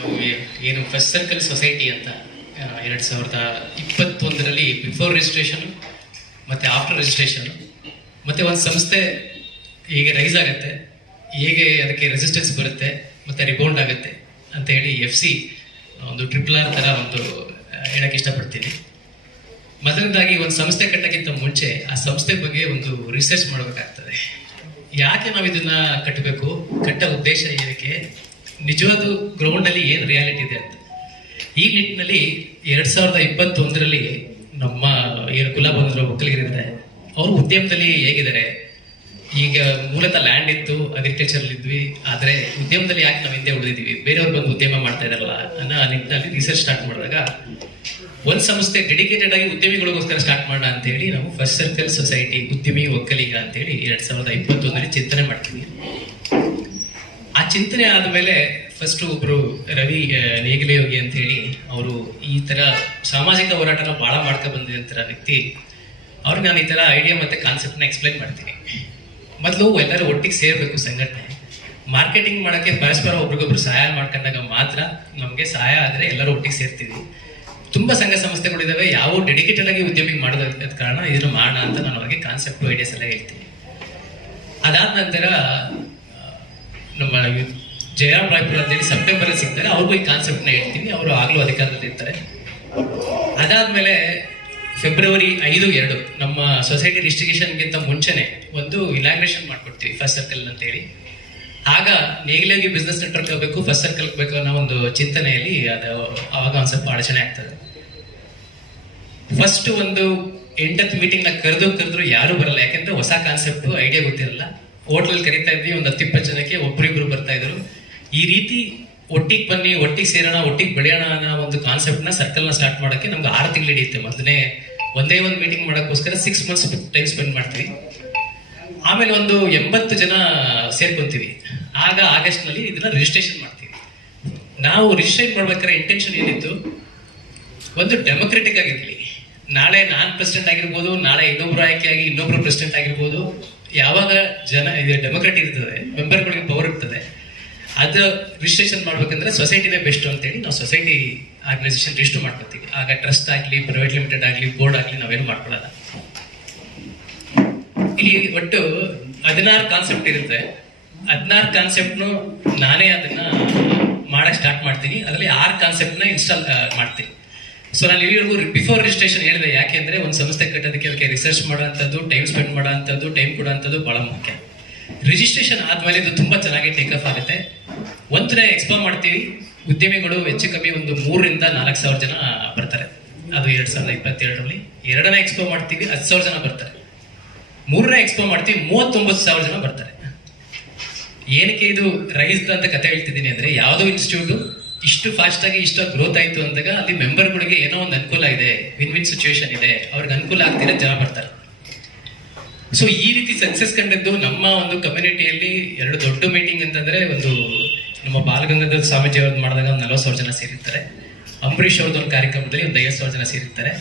ನಾವು ಏನು first circle society ಅಂತ 2021ರಲ್ಲಿ ಬಿಫೋರ್ ರಿಜಿಸ್ಟ್ರೇಷನ್ ಮತ್ತು ಆಫ್ಟರ್ ರಿಜಿಸ್ಟ್ರೇಷನ್ ಮತ್ತು ಒಂದು ಸಂಸ್ಥೆ ಹೇಗೆ ರೈಸ್ ಆಗುತ್ತೆ, ಹೇಗೆ ಅದಕ್ಕೆ ರೆಸಿಸ್ಟೆನ್ಸ್ ಬರುತ್ತೆ ಮತ್ತು ರಿಬೌಂಡ್ ಆಗುತ್ತೆ ಅಂತ ಹೇಳಿ FC ಒಂದು RRR ಥರ ಒಂದು ಹೇಳಕ್ಕೆ ಇಷ್ಟಪಡ್ತೀನಿ. ಮೊದಲನೇದಾಗಿ ಒಂದು ಸಂಸ್ಥೆ ಕಟ್ಟೋಕ್ಕಿಂತ ಮುಂಚೆ ಆ ಸಂಸ್ಥೆ ಬಗ್ಗೆ ಒಂದು ರಿಸರ್ಚ್ ಮಾಡಬೇಕಾಗ್ತದೆ. ಯಾಕೆ ನಾವು ಇದನ್ನ ಕಟ್ಟಬೇಕು, ಕಟ್ಟೋ ಉದ್ದೇಶ ಏನಕ್ಕೆ, ನಿಜವಾದ ಗ್ರೌಂಡಲ್ಲಿ ಏನು ರಿಯಾಲಿಟಿ ಇದೆ ಅಂತ. ಈ ನಿಟ್ಟಿನಲ್ಲಿ 2021ರಲ್ಲಿ ನಮ್ಮ ಏನು ಕುಲಬಂಧುರು ಒಕ್ಕಲಿಗರಿದ್ದಾರೆ, ಅವರು ಉದ್ಯಮದಲ್ಲಿ ಹೇಗಿದ್ದಾರೆ. ಈಗ ಮೂಲತಃ ಲ್ಯಾಂಡ್ ಇತ್ತು, ಅಗ್ರಿಕಲ್ಚರ್ ಇದ್ವಿ, ಆದರೆ ಉದ್ಯಮದಲ್ಲಿ ಯಾಕೆ ನಾವು ಹಿಂದೆ ಉಳಿದಿದ್ದೀವಿ, ಬೇರೆಯವ್ರು ಬಂದು ಉದ್ಯಮ ಮಾಡ್ತಾ ಇದಾರಲ್ಲ ಅನ್ನೋ ನಿಟ್ಟಿನಲ್ಲಿ ರಿಸರ್ಚ್ ಸ್ಟಾರ್ಟ್ ಮಾಡಿದಾಗ ಒಂದು ಸಂಸ್ಥೆ ಡೆಡಿಕೇಟೆಡ್ ಆಗಿ ಉದ್ಯಮಿಗಳಿಗೋಸ್ಕರ ಸ್ಟಾರ್ಟ್ ಮಾಡೋಣ ಅಂತ ಹೇಳಿ ನಾವು ಫಸ್ಟ್ ಸರ್ಕಲ್ ಸೊಸೈಟಿ ಉದ್ಯಮಿ ಒಕ್ಕಲಿಗ ಅಂತೇಳಿ 2021ರಲ್ಲಿ ಚಿಂತನೆ ಮಾಡ್ತೀವಿ. ಆ ಚಿಂತನೆ ಆದಮೇಲೆ ಫಸ್ಟ್ ಒಬ್ರು ರವಿ ನೇಗಿಲೆಯೋಗಿ ಅಂತ ಹೇಳಿ ಅವರು ಈ ತರ ಸಾಮಾಜಿಕ ಹೋರಾಟನ ಬಹಳ ಮಾಡ್ಕೊ ಬಂದಿದಂತ ವ್ಯಕ್ತಿ, ಅವ್ರಿಗೆ ನಾನು ಈ ತರ ಐಡಿಯಾ ಮತ್ತೆ ಕಾನ್ಸೆಪ್ಟ್ನ ಎಕ್ಸ್ಪ್ಲೈನ್ ಮಾಡ್ತೀನಿ. ಮೊದಲು ಎಲ್ಲರೂ ಒಟ್ಟಿಗೆ ಸೇರ್ಬೇಕು ಸಂಘಟನೆ. ಮಾರ್ಕೆಟಿಂಗ್ ಮಾಡೋಕ್ಕೆ ಪರಸ್ಪರ ಒಬ್ರಿಗೊಬ್ರು ಸಹಾಯ ಮಾಡ್ಕೊಂಡಾಗ ಮಾತ್ರ ನಮಗೆ ಸಹಾಯ ಆದರೆ ಎಲ್ಲರೂ ಒಟ್ಟಿಗೆ ಸೇರ್ತೀವಿ. ತುಂಬಾ ಸಂಘ ಸಂಸ್ಥೆಗಳಿದಾವೆ, ಯಾವ ಡೆಡಿಕೇಟೆಡ್ ಆಗಿ ಉದ್ಯಮಿಗೆ ಮಾಡೋದ ಕಾರಣ ಇದನ್ನು ಮಾಡೋಣ ಅಂತ ನಾನು ಅವ್ರಿಗೆ ಕಾನ್ಸೆಪ್ಟ್ ಐಡಿಯಾಸ್ ಎಲ್ಲ ಹೇಳ್ತೀನಿ. ಅದಾದ ನಂತರ ನಮ್ಮ ಜಯರಾಮ್ ರಾಯ್ಪುರ್ ಅಂತೇಳಿ ಸೆಪ್ಟೆಂಬರ್ ಸಿಗ್ತಾರೆ, ಅವ್ರಿಗೂ ಈ ಕಾನ್ಸೆಪ್ಟ್ನ ಹೇಳ್ತೀನಿ. ಅವರು ಆಗ್ಲೂ ಅಧಿಕಾರದಲ್ಲಿ ಇರ್ತಾರೆ. ಅದಾದ್ಮೇಲೆ ಫೆಬ್ರವರಿ 5/2 ನಮ್ಮ ಸೊಸೈಟಿ ರಿಜಿಸ್ಟ್ರೇಷನ್ಗಿಂತ ಮುಂಚೆನೆ ಒಂದು ಇನಾಗ್ರೇಷನ್ ಮಾಡ್ಕೊಡ್ತೀವಿ ಫಸ್ಟ್ ಸರ್ಕಲ್ ಅಂತ ಹೇಳಿ. ಆಗ ನೇಗಿಲಾಗಿ ಬಿಸ್ನೆಸ್ ನೆಟ್ವರ್ಕ್ ಆಗಬೇಕು, ಫಸ್ಟ್ ಸರ್ಕಲ್ ಬೇಕು ಅನ್ನೋ ಒಂದು ಚಿಂತನೆಯಲ್ಲಿ ಅದು ಆವಾಗ ಒಂದು ಸ್ವಲ್ಪ ಅಡಚಣೆ ಆಗ್ತದೆ. ಫಸ್ಟ್ ಒಂದು 8th ಮೀಟಿಂಗ್ನ ಕರೆದ್ರು ಯಾರು ಬರಲ್ಲ, ಯಾಕೆಂದ್ರೆ ಹೊಸ ಕಾನ್ಸೆಪ್ಟ್ ಐಡಿಯಾ ಗೊತ್ತಿರಲ್ಲ. ಹೋಟ್ಲಲ್ಲಿ ಕರಿತಾ ಇದ್ವಿ, ಒಂದು 10-20 ಜನಕ್ಕೆ ಒಬ್ರಿಬ್ರು ಬರ್ತಾ ಇದ್ರು. ಈ ರೀತಿ ಒಟ್ಟಿಗೆ ಬನ್ನಿ, ಒಟ್ಟಿಗೆ ಸೇರೋಣ, ಒಟ್ಟಿಗೆ ಬೆಳೆಯೋಣ ಅನ್ನೋ ಒಂದು ಕಾನ್ಸೆಪ್ಟ್ನ ಸರ್ಕಲ್ನ ಸ್ಟಾರ್ಟ್ ಮಾಡೋಕ್ಕೆ ನಮ್ಗೆ 6 ತಿಂಗಳು ಹಿಡಿಯುತ್ತೆ. ಮೊದಲನೇ ಒಂದೇ ಒಂದು ಮೀಟಿಂಗ್ ಮಾಡೋಕ್ಕೋಸ್ಕರ 6 months ಟೈಮ್ ಸ್ಪೆಂಡ್ ಮಾಡ್ತೀವಿ. ಆಮೇಲೆ ಒಂದು 80 ಜನ ಸೇರ್ಕೊಂತೀವಿ. ಆಗ ಆಗಸ್ಟ್ನಲ್ಲಿ ಇದನ್ನ ರಿಜಿಸ್ಟ್ರೇಷನ್ ಮಾಡ್ತೀವಿ. ನಾವು ರಿಜಿಸ್ಟ್ರೇಟ್ ಮಾಡ್ಬೇಕಾದ್ರೆ ಇಂಟೆನ್ಷನ್ ಏನಿತ್ತು, ಒಂದು ಡೆಮೊಕ್ರೆಟಿಕ್ ಆಗಿರ್ಲಿ. ನಾಳೆ ನಾನು ಪ್ರೆಸಿಡೆಂಟ್ ಆಗಿರ್ಬೋದು, ನಾಳೆ ಇನ್ನೊಬ್ರು ಆಯ್ಕೆಯಾಗಿ ಇನ್ನೊಬ್ರು ಪ್ರೆಸಿಡೆಂಟ್ ಆಗಿರ್ಬೋದು. ಯಾವಾಗ ಜನ ಇದು ಡೆಮೊಕ್ರೆಟ್ ಇರ್ತದೆ, ಮೆಂಬರ್ಗಳಿಗೆ ಪವರ್ ಇರ್ತದೆ, ಅದು ರಿಜಿಸ್ಟ್ರೇಷನ್ ಮಾಡ್ಬೇಕಂದ್ರೆ ಸೊಸೈಟಿನೇ ಬೆಸ್ಟ್ ಅಂತೇಳಿ ನಾವು ಸೊಸೈಟಿ ಆರ್ಗನೈಸೇಷನ್ ರಿಜಿಸ್ಟರ್ ಮಾಡ್ಕೊತೀವಿ. ಆಗ ಟ್ರಸ್ಟ್ ಆಗಲಿ, ಪ್ರೈವೇಟ್ ಲಿಮಿಟೆಡ್ ಆಗಲಿ, ಬೋರ್ಡ್ ಆಗಲಿ ನಾವೇನು ಮಾಡ್ಕೊಳ್ಳಲ್ಲ. ಇಲ್ಲಿ ಒಟ್ಟು 16 ಕಾನ್ಸೆಪ್ಟ್ ಇರುತ್ತೆ. 16 ಕಾನ್ಸೆಪ್ಟ್ನು ನಾನೇ ಅದನ್ನ ಮಾಡಕ್ ಸ್ಟಾರ್ಟ್ ಮಾಡ್ತೀನಿ. ಅದರಲ್ಲಿ 6 ಕಾನ್ಸೆಪ್ಟ್ನ ಇನ್ಸ್ಟಾಲ್ ಮಾಡ್ತೀನಿ. ಸೊ ನಾನು ಇಲ್ಲಿವರೆಗೂ ಬಿಫೋರ್ ರಿಜಿಸ್ಟ್ರೇಷನ್ ಹೇಳಿದೆ. ಯಾಕೆಂದ್ರೆ ಒಂದು ಸಂಸ್ಥೆ ಕಟ್ಟೋದಕ್ಕೆ ಅದಕ್ಕೆ ರಿಸರ್ಚ್ ಮಾಡೋಂಥದ್ದು, ಟೈಮ್ ಸ್ಪೆಂಡ್ ಮಾಡೋಂಥದ್ದು, ಟೈಮ್ ಕೊಡೋಂಥದ್ದು ಬಹಳ ಮುಖ್ಯ. ರಿಜಿಸ್ಟ್ರೇಷನ್ ಆದ್ಮೇಲೆ ಇದು ತುಂಬಾ ಚೆನ್ನಾಗಿ ಟೇಕ್ ಆಫ್ ಆಗುತ್ತೆ. ಒಂದನೇ ಎಕ್ಸ್ಪೋ ಮಾಡ್ತೀವಿ. ಉದ್ಯಮಿಗಳು ಹೆಚ್ಚು ಕಮ್ಮಿ ಒಂದು 3,000 to 4,000 ಜನ ಬರ್ತಾರೆ. ಅದು 2022ರಲ್ಲಿ. 2ನೇ ಎಕ್ಸ್ಪೋ ಮಾಡ್ತೀವಿ, 10,000 ಜನ ಬರ್ತಾರೆ. 3ನೇ ಎಕ್ಸ್ಪೋ ಮಾಡ್ತೀವಿ, 39,000 ಜನ ಬರ್ತಾರೆ. ಏನಕ್ಕೆ ಇದು ರೈಸ್ ಅಂತ ಕತೆ ಹೇಳ್ತಿದ್ದೀನಿ ಅಂದ್ರೆ, ಯಾವುದೋ ಇನ್ಸ್ಟಿಟ್ಯೂಟ್ ಇಷ್ಟು ಫಾಸ್ಟ್ ಆಗಿ ಇಷ್ಟು ಗ್ರೋತ್ ಆಯ್ತು ಅಂದಾಗ ಅಲ್ಲಿ ಮೆಂಬರ್ಗಳಿಗೆ ಏನೋ ಒಂದು ಅನುಕೂಲ ಇದೆ, ವಿನ್ ಸಿಚುವೇಶನ್ ಇದೆ, ಅವ್ರಿಗೆ ಅನುಕೂಲ ಆಗ್ತಿರೋ ಜನ ಬರ್ತಾರೆ. ಸೊ ಈ ರೀತಿ ಸಕ್ಸಸ್ ಕಂಡದ್ದು ನಮ್ಮ ಒಂದು ಕಮ್ಯುನಿಟಿಯಲ್ಲಿ 2 ದೊಡ್ಡ ಮೀಟಿಂಗ್ ಅಂತಂದ್ರೆ, ಒಂದು ನಮ್ಮ ಬಾಲಗಂಗಾಧರ ಸ್ವಾಮೀಜಿ ಅವ್ರದ್ದು ಮಾಡಿದಾಗ ಒಂದು 40,000 ಜನ ಸೇರಿರ್ತಾರೆ. ಅಂಬರೀಶ್ ಅವ್ರದ್ದು ಒಂದು ಕಾರ್ಯಕ್ರಮದಲ್ಲಿ ಒಂದು 50,000 ಜನ ಸೇರಿರ್ತಾರೆ.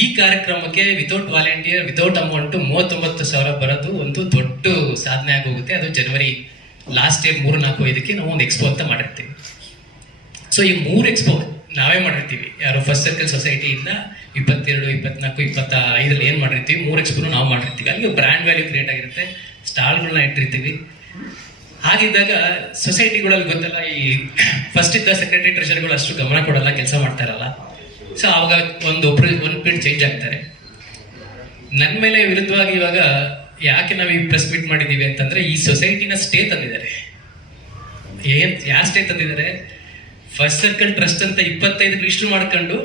ಈ ಕಾರ್ಯಕ್ರಮಕ್ಕೆ ವಿತೌಟ್ ವಾಲಂಟಿಯರ್, ವಿತೌಟ್ ಅಮೌಂಟ್ 39,000 ಬರೋದು ಒಂದು ದೊಡ್ಡ ಸಾಧನೆ ಆಗೋಗುತ್ತೆ. ಅದು ಜನವರಿ ಲಾಸ್ಟ್ ಇಯರ್ 3-4-5ಕ್ಕೆ ನಾವು ಒಂದು ಎಕ್ಸ್ಪೋ ಅಂತ ಮಾಡಿರ್ತೀವಿ. ಸೊ ಈ 3 ಎಕ್ಸ್ಪೋ ನಾವೇ ಮಾಡಿರ್ತೀವಿ. ಯಾರು ಫಸ್ಟ್ ಸರ್ಕಲ್ ಸೊಸೈಟಿಯಿಂದ 22, 24, 25 ಏನ್ ಮಾಡಿರ್ತೀವಿ, 3 ಎಕ್ಸ್ಪೋನು ನಾವು ಮಾಡಿರ್ತೀವಿ. ಅಲ್ಲಿಗೆ ಬ್ರ್ಯಾಂಡ್ ವ್ಯಾಲ್ಯೂ ಕ್ರಿಯೇಟ್ ಆಗಿರುತ್ತೆ, ಸ್ಟಾಲ್ಗಳನ್ನ ಇಟ್ಟಿರ್ತೀವಿ. ಹಾಗಿದ್ದಾಗ ಸೊಸೈಟಿಗಳಲ್ಲಿ ಗೊತ್ತಲ್ಲ, ಈ ಫಸ್ಟ್ ಇದ್ದ ಸೆಕ್ರೆಟರಿ ಟ್ರೆಷರ್ಗಳು ಅಷ್ಟು ಗಮನ ಕೊಡಲ್ಲ, ಕೆಲಸ ಮಾಡ್ತಾ ಇರಲ್ಲ. ಸೊ ಅವಾಗ ಒಂದು ಪೀರಿಯಡ್ ಚೇಂಜ್ ಆಗ್ತಾರೆ. ನನ್ನ ಮೇಲೆ ವಿರುದ್ಧವಾಗಿ ಇವಾಗ ಯಾಕೆ ನಾವು ಈ ಪ್ರೆಸ್ ಮೀಟ್ ಮಾಡಿದೀವಿ ಅಂತಂದ್ರೆ, ಈ ಸೊಸೈಟಿನ ಸ್ಟೇ ತಂದಿದ್ದಾರೆ. ಯಾರು ಸ್ಟೇ ತಂದಿದ್ದಾರೆ? ಫಸ್ಟ್ ಸರ್ಕಲ್ ಟ್ರಸ್ಟ್ ಅಂತ 25 ರಿಜಿಸ್ಟರ್ ಮಾಡ್ಕೊಂಡು,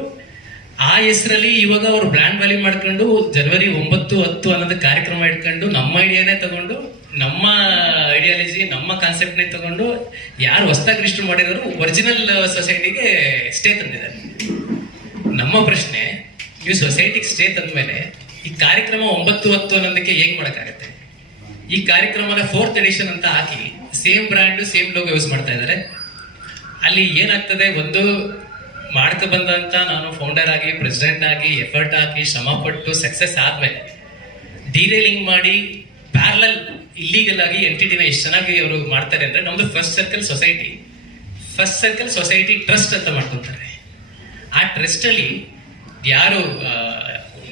ಆ ಹೆಸರಲ್ಲಿ ಇವಾಗ ಅವ್ರು ಬ್ರ್ಯಾಂಡ್ ವ್ಯಾಲ್ಯೂ ಮಾಡ್ಕೊಂಡು ಜನವರಿ 9, 10 ಅನ್ನೋದು ಕಾರ್ಯಕ್ರಮ ಇಟ್ಕೊಂಡು ನಮ್ಮ ಐಡಿಯಾನೇ ತಗೊಂಡು, ನಮ್ಮ ಐಡಿಯಾಲಜಿ, ನಮ್ಮ ಕಾನ್ಸೆಪ್ಟ್ನೇ ತಗೊಂಡು ಯಾರು ಹೊಸದಾಗಿ ರಿಜಿಸ್ಟರ್ ಮಾಡಿರೋರು ಒರಿಜಿನಲ್ ಸೊಸೈಟಿಗೆ ಸ್ಟೇ ತಂದಿದ್ದಾರೆ. ನಮ್ಮ ಪ್ರಶ್ನೆ, ನೀವು ಸೊಸೈಟಿಗೆ ಸ್ಟೇ ತಂದ್ಮೇಲೆ ಈ ಕಾರ್ಯಕ್ರಮ 9, 10 ಅನ್ನೋದಕ್ಕೆ ಹೇಗ್ ಮಾಡಕ್ಕಾಗತ್ತೆ? ಈ ಕಾರ್ಯಕ್ರಮನ 4th ಎಡಿಷನ್ ಅಂತ ಹಾಕಿ same brand, same logo use ಮಾಡ್ತಾ ಇದ್ದಾರೆ. ಅಲ್ಲಿ ಏನಾಗ್ತದೆ, ಒಂದು ಮಾಡ್ಕೊ ಬಂದಂತ ನಾನು ಫೌಂಡರ್ ಆಗಿ, ಪ್ರೆಸಿಡೆಂಟ್ ಆಗಿ, ಎಫರ್ಟ್ ಹಾಕಿ, ಶ್ರಮಪಟ್ಟು ಸಕ್ಸಸ್ ಆದ್ಮೇಲೆ ಡೀರೇಲಿಂಗ್ ಮಾಡಿ ಪ್ಯಾರಲಲ್ ಇಲ್ಲೀಗಲ್ ಆಗಿ ಎಂಟಿಟಿನ ಎಷ್ಟು ಚೆನ್ನಾಗಿ ಅವರು ಮಾಡ್ತಾರೆ ಅಂದ್ರೆ, ನಮ್ದು first circle society first circle society trust ಅಂತ ಮಾಡ್ಕೊತಾರೆ. ಆ ಟ್ರಸ್ಟಲ್ಲಿ ಯಾರು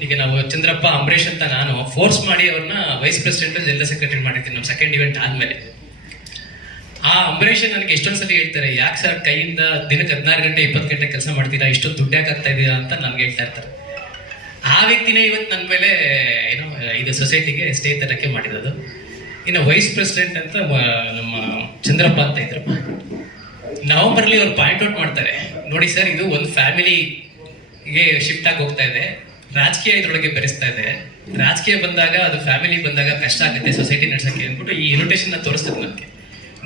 ಈಗ ನಾವು ಚಂದ್ರಪ್ಪ, ಅಂಬರೀಷ್ ಅಂತ ನಾನು ಫೋರ್ಸ್ ಮಾಡಿ ಅವ್ರನ್ನ ವೈಸ್ ಪ್ರೆಸಿಡೆಂಟ್, ಜನರಲ್ ಸೆಕ್ರೆಟರಿ ಮಾಡಿರ್ತೀನಿ ನಮ್ಮ ಸೆಕೆಂಡ್ ಇವೆಂಟ್ ಆದ್ಮೇಲೆ. ಆ ಅಂಬರೀಷ್ ನನಗೆ ಎಷ್ಟೊಂದ್ಸಲಿ ಹೇಳ್ತಾರೆ, ಯಾಕೆ ಸರ್ ಕೈಯಿಂದ ದಿನಕ್ಕೆ 16 ಗಂಟೆ 20 ಗಂಟೆ ಕೆಲಸ ಮಾಡ್ತೀರಾ, ಇಷ್ಟೊಂದು ದುಡ್ಡು ಯಾಕೆ ಆಗ್ತಾ ಇದೀರಾ ಅಂತ ನನ್ಗೆ ಹೇಳ್ತಾ ಇರ್ತಾರೆ. ಆ ವ್ಯಕ್ತಿನೇ ಇವತ್ತು ನನ್ನ ಮೇಲೆ ಏನೋ ಇದು ಸೊಸೈಟಿಗೆ ಸ್ಟೇ ತರಕ್ಕೆ ಮಾಡಿರೋದು. ಇನ್ನು ವೈಸ್ ಪ್ರೆಸಿಡೆಂಟ್ ಅಂತ ನಮ್ಮ ಚಂದ್ರಪ್ಪ ಅಂತ ಇದ್ರು. ನವೆಂಬರ್ಲಿ ಅವ್ರು ಪಾಯಿಂಟ್ ಔಟ್ ಮಾಡ್ತಾರೆ, ನೋಡಿ ಸರ್ ಇದು ಒಂದು ಫ್ಯಾಮಿಲಿಗೆ ಶಿಫ್ಟ್ ಆಗಿ ಹೋಗ್ತಾ ಇದೆ, ರಾಜಕೀಯ ಇದ್ರೊಳಗೆ ಬೆರೆಸ್ತಾ ಇದೆ, ರಾಜಕೀಯ ಬಂದಾಗ ಅದು ಫ್ಯಾಮಿಲಿ ಬಂದಾಗ ಕಷ್ಟ ಆಗುತ್ತೆ ಸೊಸೈಟಿ ನಡ್ಸಕ್ಕೆ ಅಂದ್ಬಿಟ್ಟು ಈ ಇನ್ವಿಟೇಷನ್ ತೋರಿಸ್ತದೆ ನನಗೆ.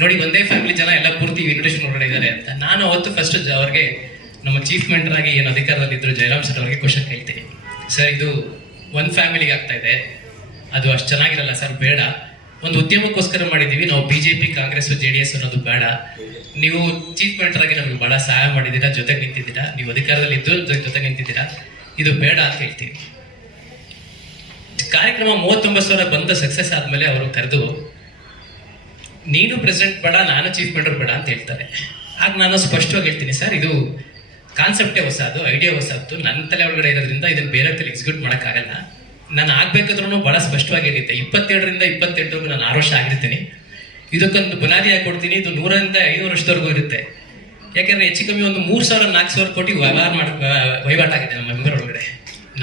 ನೋಡಿ ಒಂದೇ ಫ್ಯಾಮಿಲಿ ಜನ ಎಲ್ಲ ಪೂರ್ತಿ ಇನ್ವಿಟೇಷನ್ ಹೊರಗಡೆ ಇದ್ದಾರೆ ಅಂತ. ನಾನು ಅವತ್ತು ಫಸ್ಟ್ ಅವ್ರಿಗೆ ನಮ್ಮ ಚೀಫ್ ಮೆಂಟರ್ ಆಗಿ ಏನು ಅಧಿಕಾರದಲ್ಲಿ ಇದ್ರು ಜಯರಾಮ್ ಸರ್ ಅವ್ರಿಗೆ ಕ್ವಶನ್ ಕೇಳ್ತೀನಿ, ಸರ್ ಇದು ಒಂದು ಫ್ಯಾಮಿಲಿಗೆ ಆಗ್ತಾ ಇದೆ, ಅದು ಅಷ್ಟು ಚೆನ್ನಾಗಿರಲ್ಲ ಸರ್, ಬೇಡ. ಒಂದು ಉದ್ಯಮಕ್ಕೋಸ್ಕರ ಮಾಡಿದ್ದೀವಿ ನಾವು, ಬಿಜೆಪಿ ಕಾಂಗ್ರೆಸ್ JDS ಅನ್ನೋದು ಬೇಡ. ನೀವು ಚೀಫ್ ಮಿನಿಸ್ಟರ್ ಆಗಿ ನಮಗೆ ಬಹಳ ಸಹಾಯ ಮಾಡಿದ್ದೀರಾ, ಜೊತೆಗೆ ನಿಂತಿದ್ದೀರಾ, ನೀವು ಅಧಿಕಾರದಲ್ಲಿ ಇದ್ದು ಜೊತೆ ನಿಂತಿದ್ದೀರಾ, ಇದು ಬೇಡ ಅಂತ ಹೇಳ್ತೀವಿ. ಕಾರ್ಯಕ್ರಮ 39,000 ಬಂದ ಸಕ್ಸಸ್ ಆದ್ಮೇಲೆ ಅವರು ಕರೆದು, ನೀನು ಪ್ರೆಸಿಡೆಂಟ್ ಬೇಡ, ನಾನು ಚೀಫ್ ಮಿನಿಸ್ಟರ್ ಬೇಡ ಅಂತ ಹೇಳ್ತಾರೆ. ಆಗ ನಾನು ಸ್ಪಷ್ಟವಾಗಿ ಹೇಳ್ತೀನಿ, ಸರ್ ಇದು ಕಾನ್ಸೆಪ್ಟೇ ಹೊಸದು, ಐಡಿಯಾ ಹೊಸದು, ನನ್ನ ತಲೆ ಒಳಗಡೆ ಇರೋದ್ರಿಂದ ಇದನ್ನ ಬೇರೆ ತಲೆ ಎಕ್ಸಿಕ್ಯೂಟ್ ಮಾಡೋಕ್ಕಾಗಲ್ಲ. ನಾನು ಆಗ್ಬೇಕಾದ್ರೂ ಬಹಳ ಸ್ಪಷ್ಟವಾಗಿ ಹೇಳಿದ್ದೆ, 27ರಿಂದ 28 ನಾನು 6 ವರ್ಷ ಆಗಿರ್ತೀನಿ, ಇದಕ್ಕೊಂದು ಬುನಾದಿ ಹಾಕೊಡ್ತೀನಿ, ಇದು 100ರಿಂದ 500 ವರ್ಷದವರೆಗೂ ಇರುತ್ತೆ. ಯಾಕಂದ್ರೆ ಹೆಚ್ಚು ಕಮ್ಮಿ ಒಂದು 3,000-4,000 ಕೋಟಿ ವಹಿವಾಟಾಗಿದೆ ನಮ್ಮ ಮೆಂಬರ್ ಒಳಗಡೆ.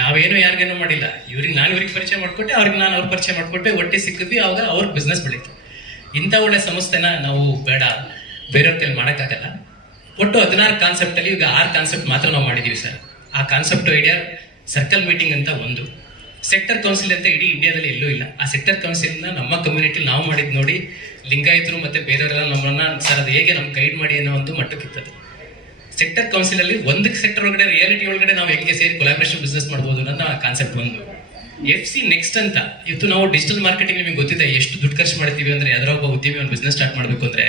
ನಾವೇನು ಯಾರಿಗೇನೋ ಮಾಡಿಲ್ಲ, ಇವ್ರಿಗೆ ಪರಿಚಯ ಮಾಡ್ಕೊಟ್ಟೆ, ಅವ್ರಿಗೆ ನಾನು ಅವ್ರ ಪರಿಚಯ ಮಾಡ್ಕೊಟ್ಟೆ, ಒಟ್ಟಿ ಸಿಕ್ಕಿದ್ವಿ, ಅವಾಗ ಅವ್ರ ಬಿಸ್ನೆಸ್ ಬೆಳೀತು. ಇಂಥ ಒಳ್ಳೆ ಸಂಸ್ಥೆನ ನಾವು ಬೇಡ, ಬೇರೆಯವ್ರ ಕೈಲಿ ಮಾಡೋಕ್ಕಾಗಲ್ಲ. ಒಟ್ಟು 16 ಕಾನ್ಸೆಪ್ಟ್ ಅಲ್ಲಿ ಈಗ 6 ಕಾನ್ಸೆಪ್ಟ್ ಮಾತ್ರ ನಾವು ಮಾಡಿದೀವಿ ಸರ್. ಆ ಕಾನ್ಸೆಪ್ಟ್ ಐಡಿಯಾ ಸರ್ಕಲ್ ಮೀಟಿಂಗ್ ಅಂತ ಒಂದು, ಸೆಕ್ಟರ್ ಕೌನ್ಸಿಲ್ ಅಂತ ಇಡೀ ಇಂಡಿಯಾದಲ್ಲಿ ಎಲ್ಲೂ ಇಲ್ಲ. ಆ ಸೆಕ್ಟರ್ ಕೌನ್ಸಿಲ್ ನಮ್ಮ ಕಮ್ಯುನಿಟಿ ನಾವು ಮಾಡಿದ್ ನೋಡಿ ಲಿಂಗಾಯತರು ಮತ್ತೆ ಬೇರೆಯವರೆಲ್ಲ ನಮ್ಮನ್ನ ಸರ್ ಅದು ಹೇಗೆ ನಮ್ಗೆ ಗೈಡ್ ಮಾಡಿ ಅನ್ನೋ ಒಂದು ಮಟ್ಟಕ್ಕಿತ್ತದು. ಸೆಕ್ಟರ್ ಕೌನ್ಸಿಲ್ ಅಲ್ಲಿ ಒಂದು ಸೆಕ್ಟರ್ ಒಳಗಡೆ ರಿಯಾಲಿಟಿ ಒಳಗಡೆ ನಾವು ಹೆಂಗೆ ಸೇರಿ ಕೊಲಾಬ್ರೇಷನ್ ಬಿಸ್ನೆಸ್ ಮಾಡ್ಬೋದು ಅನ್ನೋ ಕಾನ್ಸೆಪ್ಟ್ ಒಂದು. FC ನೆಕ್ಸ್ಟ್ ಅಂತ ಇವತ್ತು ನಾವು ಡಿಜಿಟಲ್ ಮಾರ್ಕೆಟಿಂಗ್ ನಿಮಗೆ ಗೊತ್ತಿದೆ ಎಷ್ಟು ದುಡ್ಡು ಖರ್ಚು ಮಾಡ್ತೀವಿ ಅಂದ್ರೆ, ಯಾವ್ದೋ ಒಬ್ಬ ಉದ್ಯಮಿ ಒಂದು ಬಿಸ್ನೆಸ್ ಸ್ಟಾರ್ಟ್ ಮಾಡಬೇಕು ಅಂದ್ರೆ,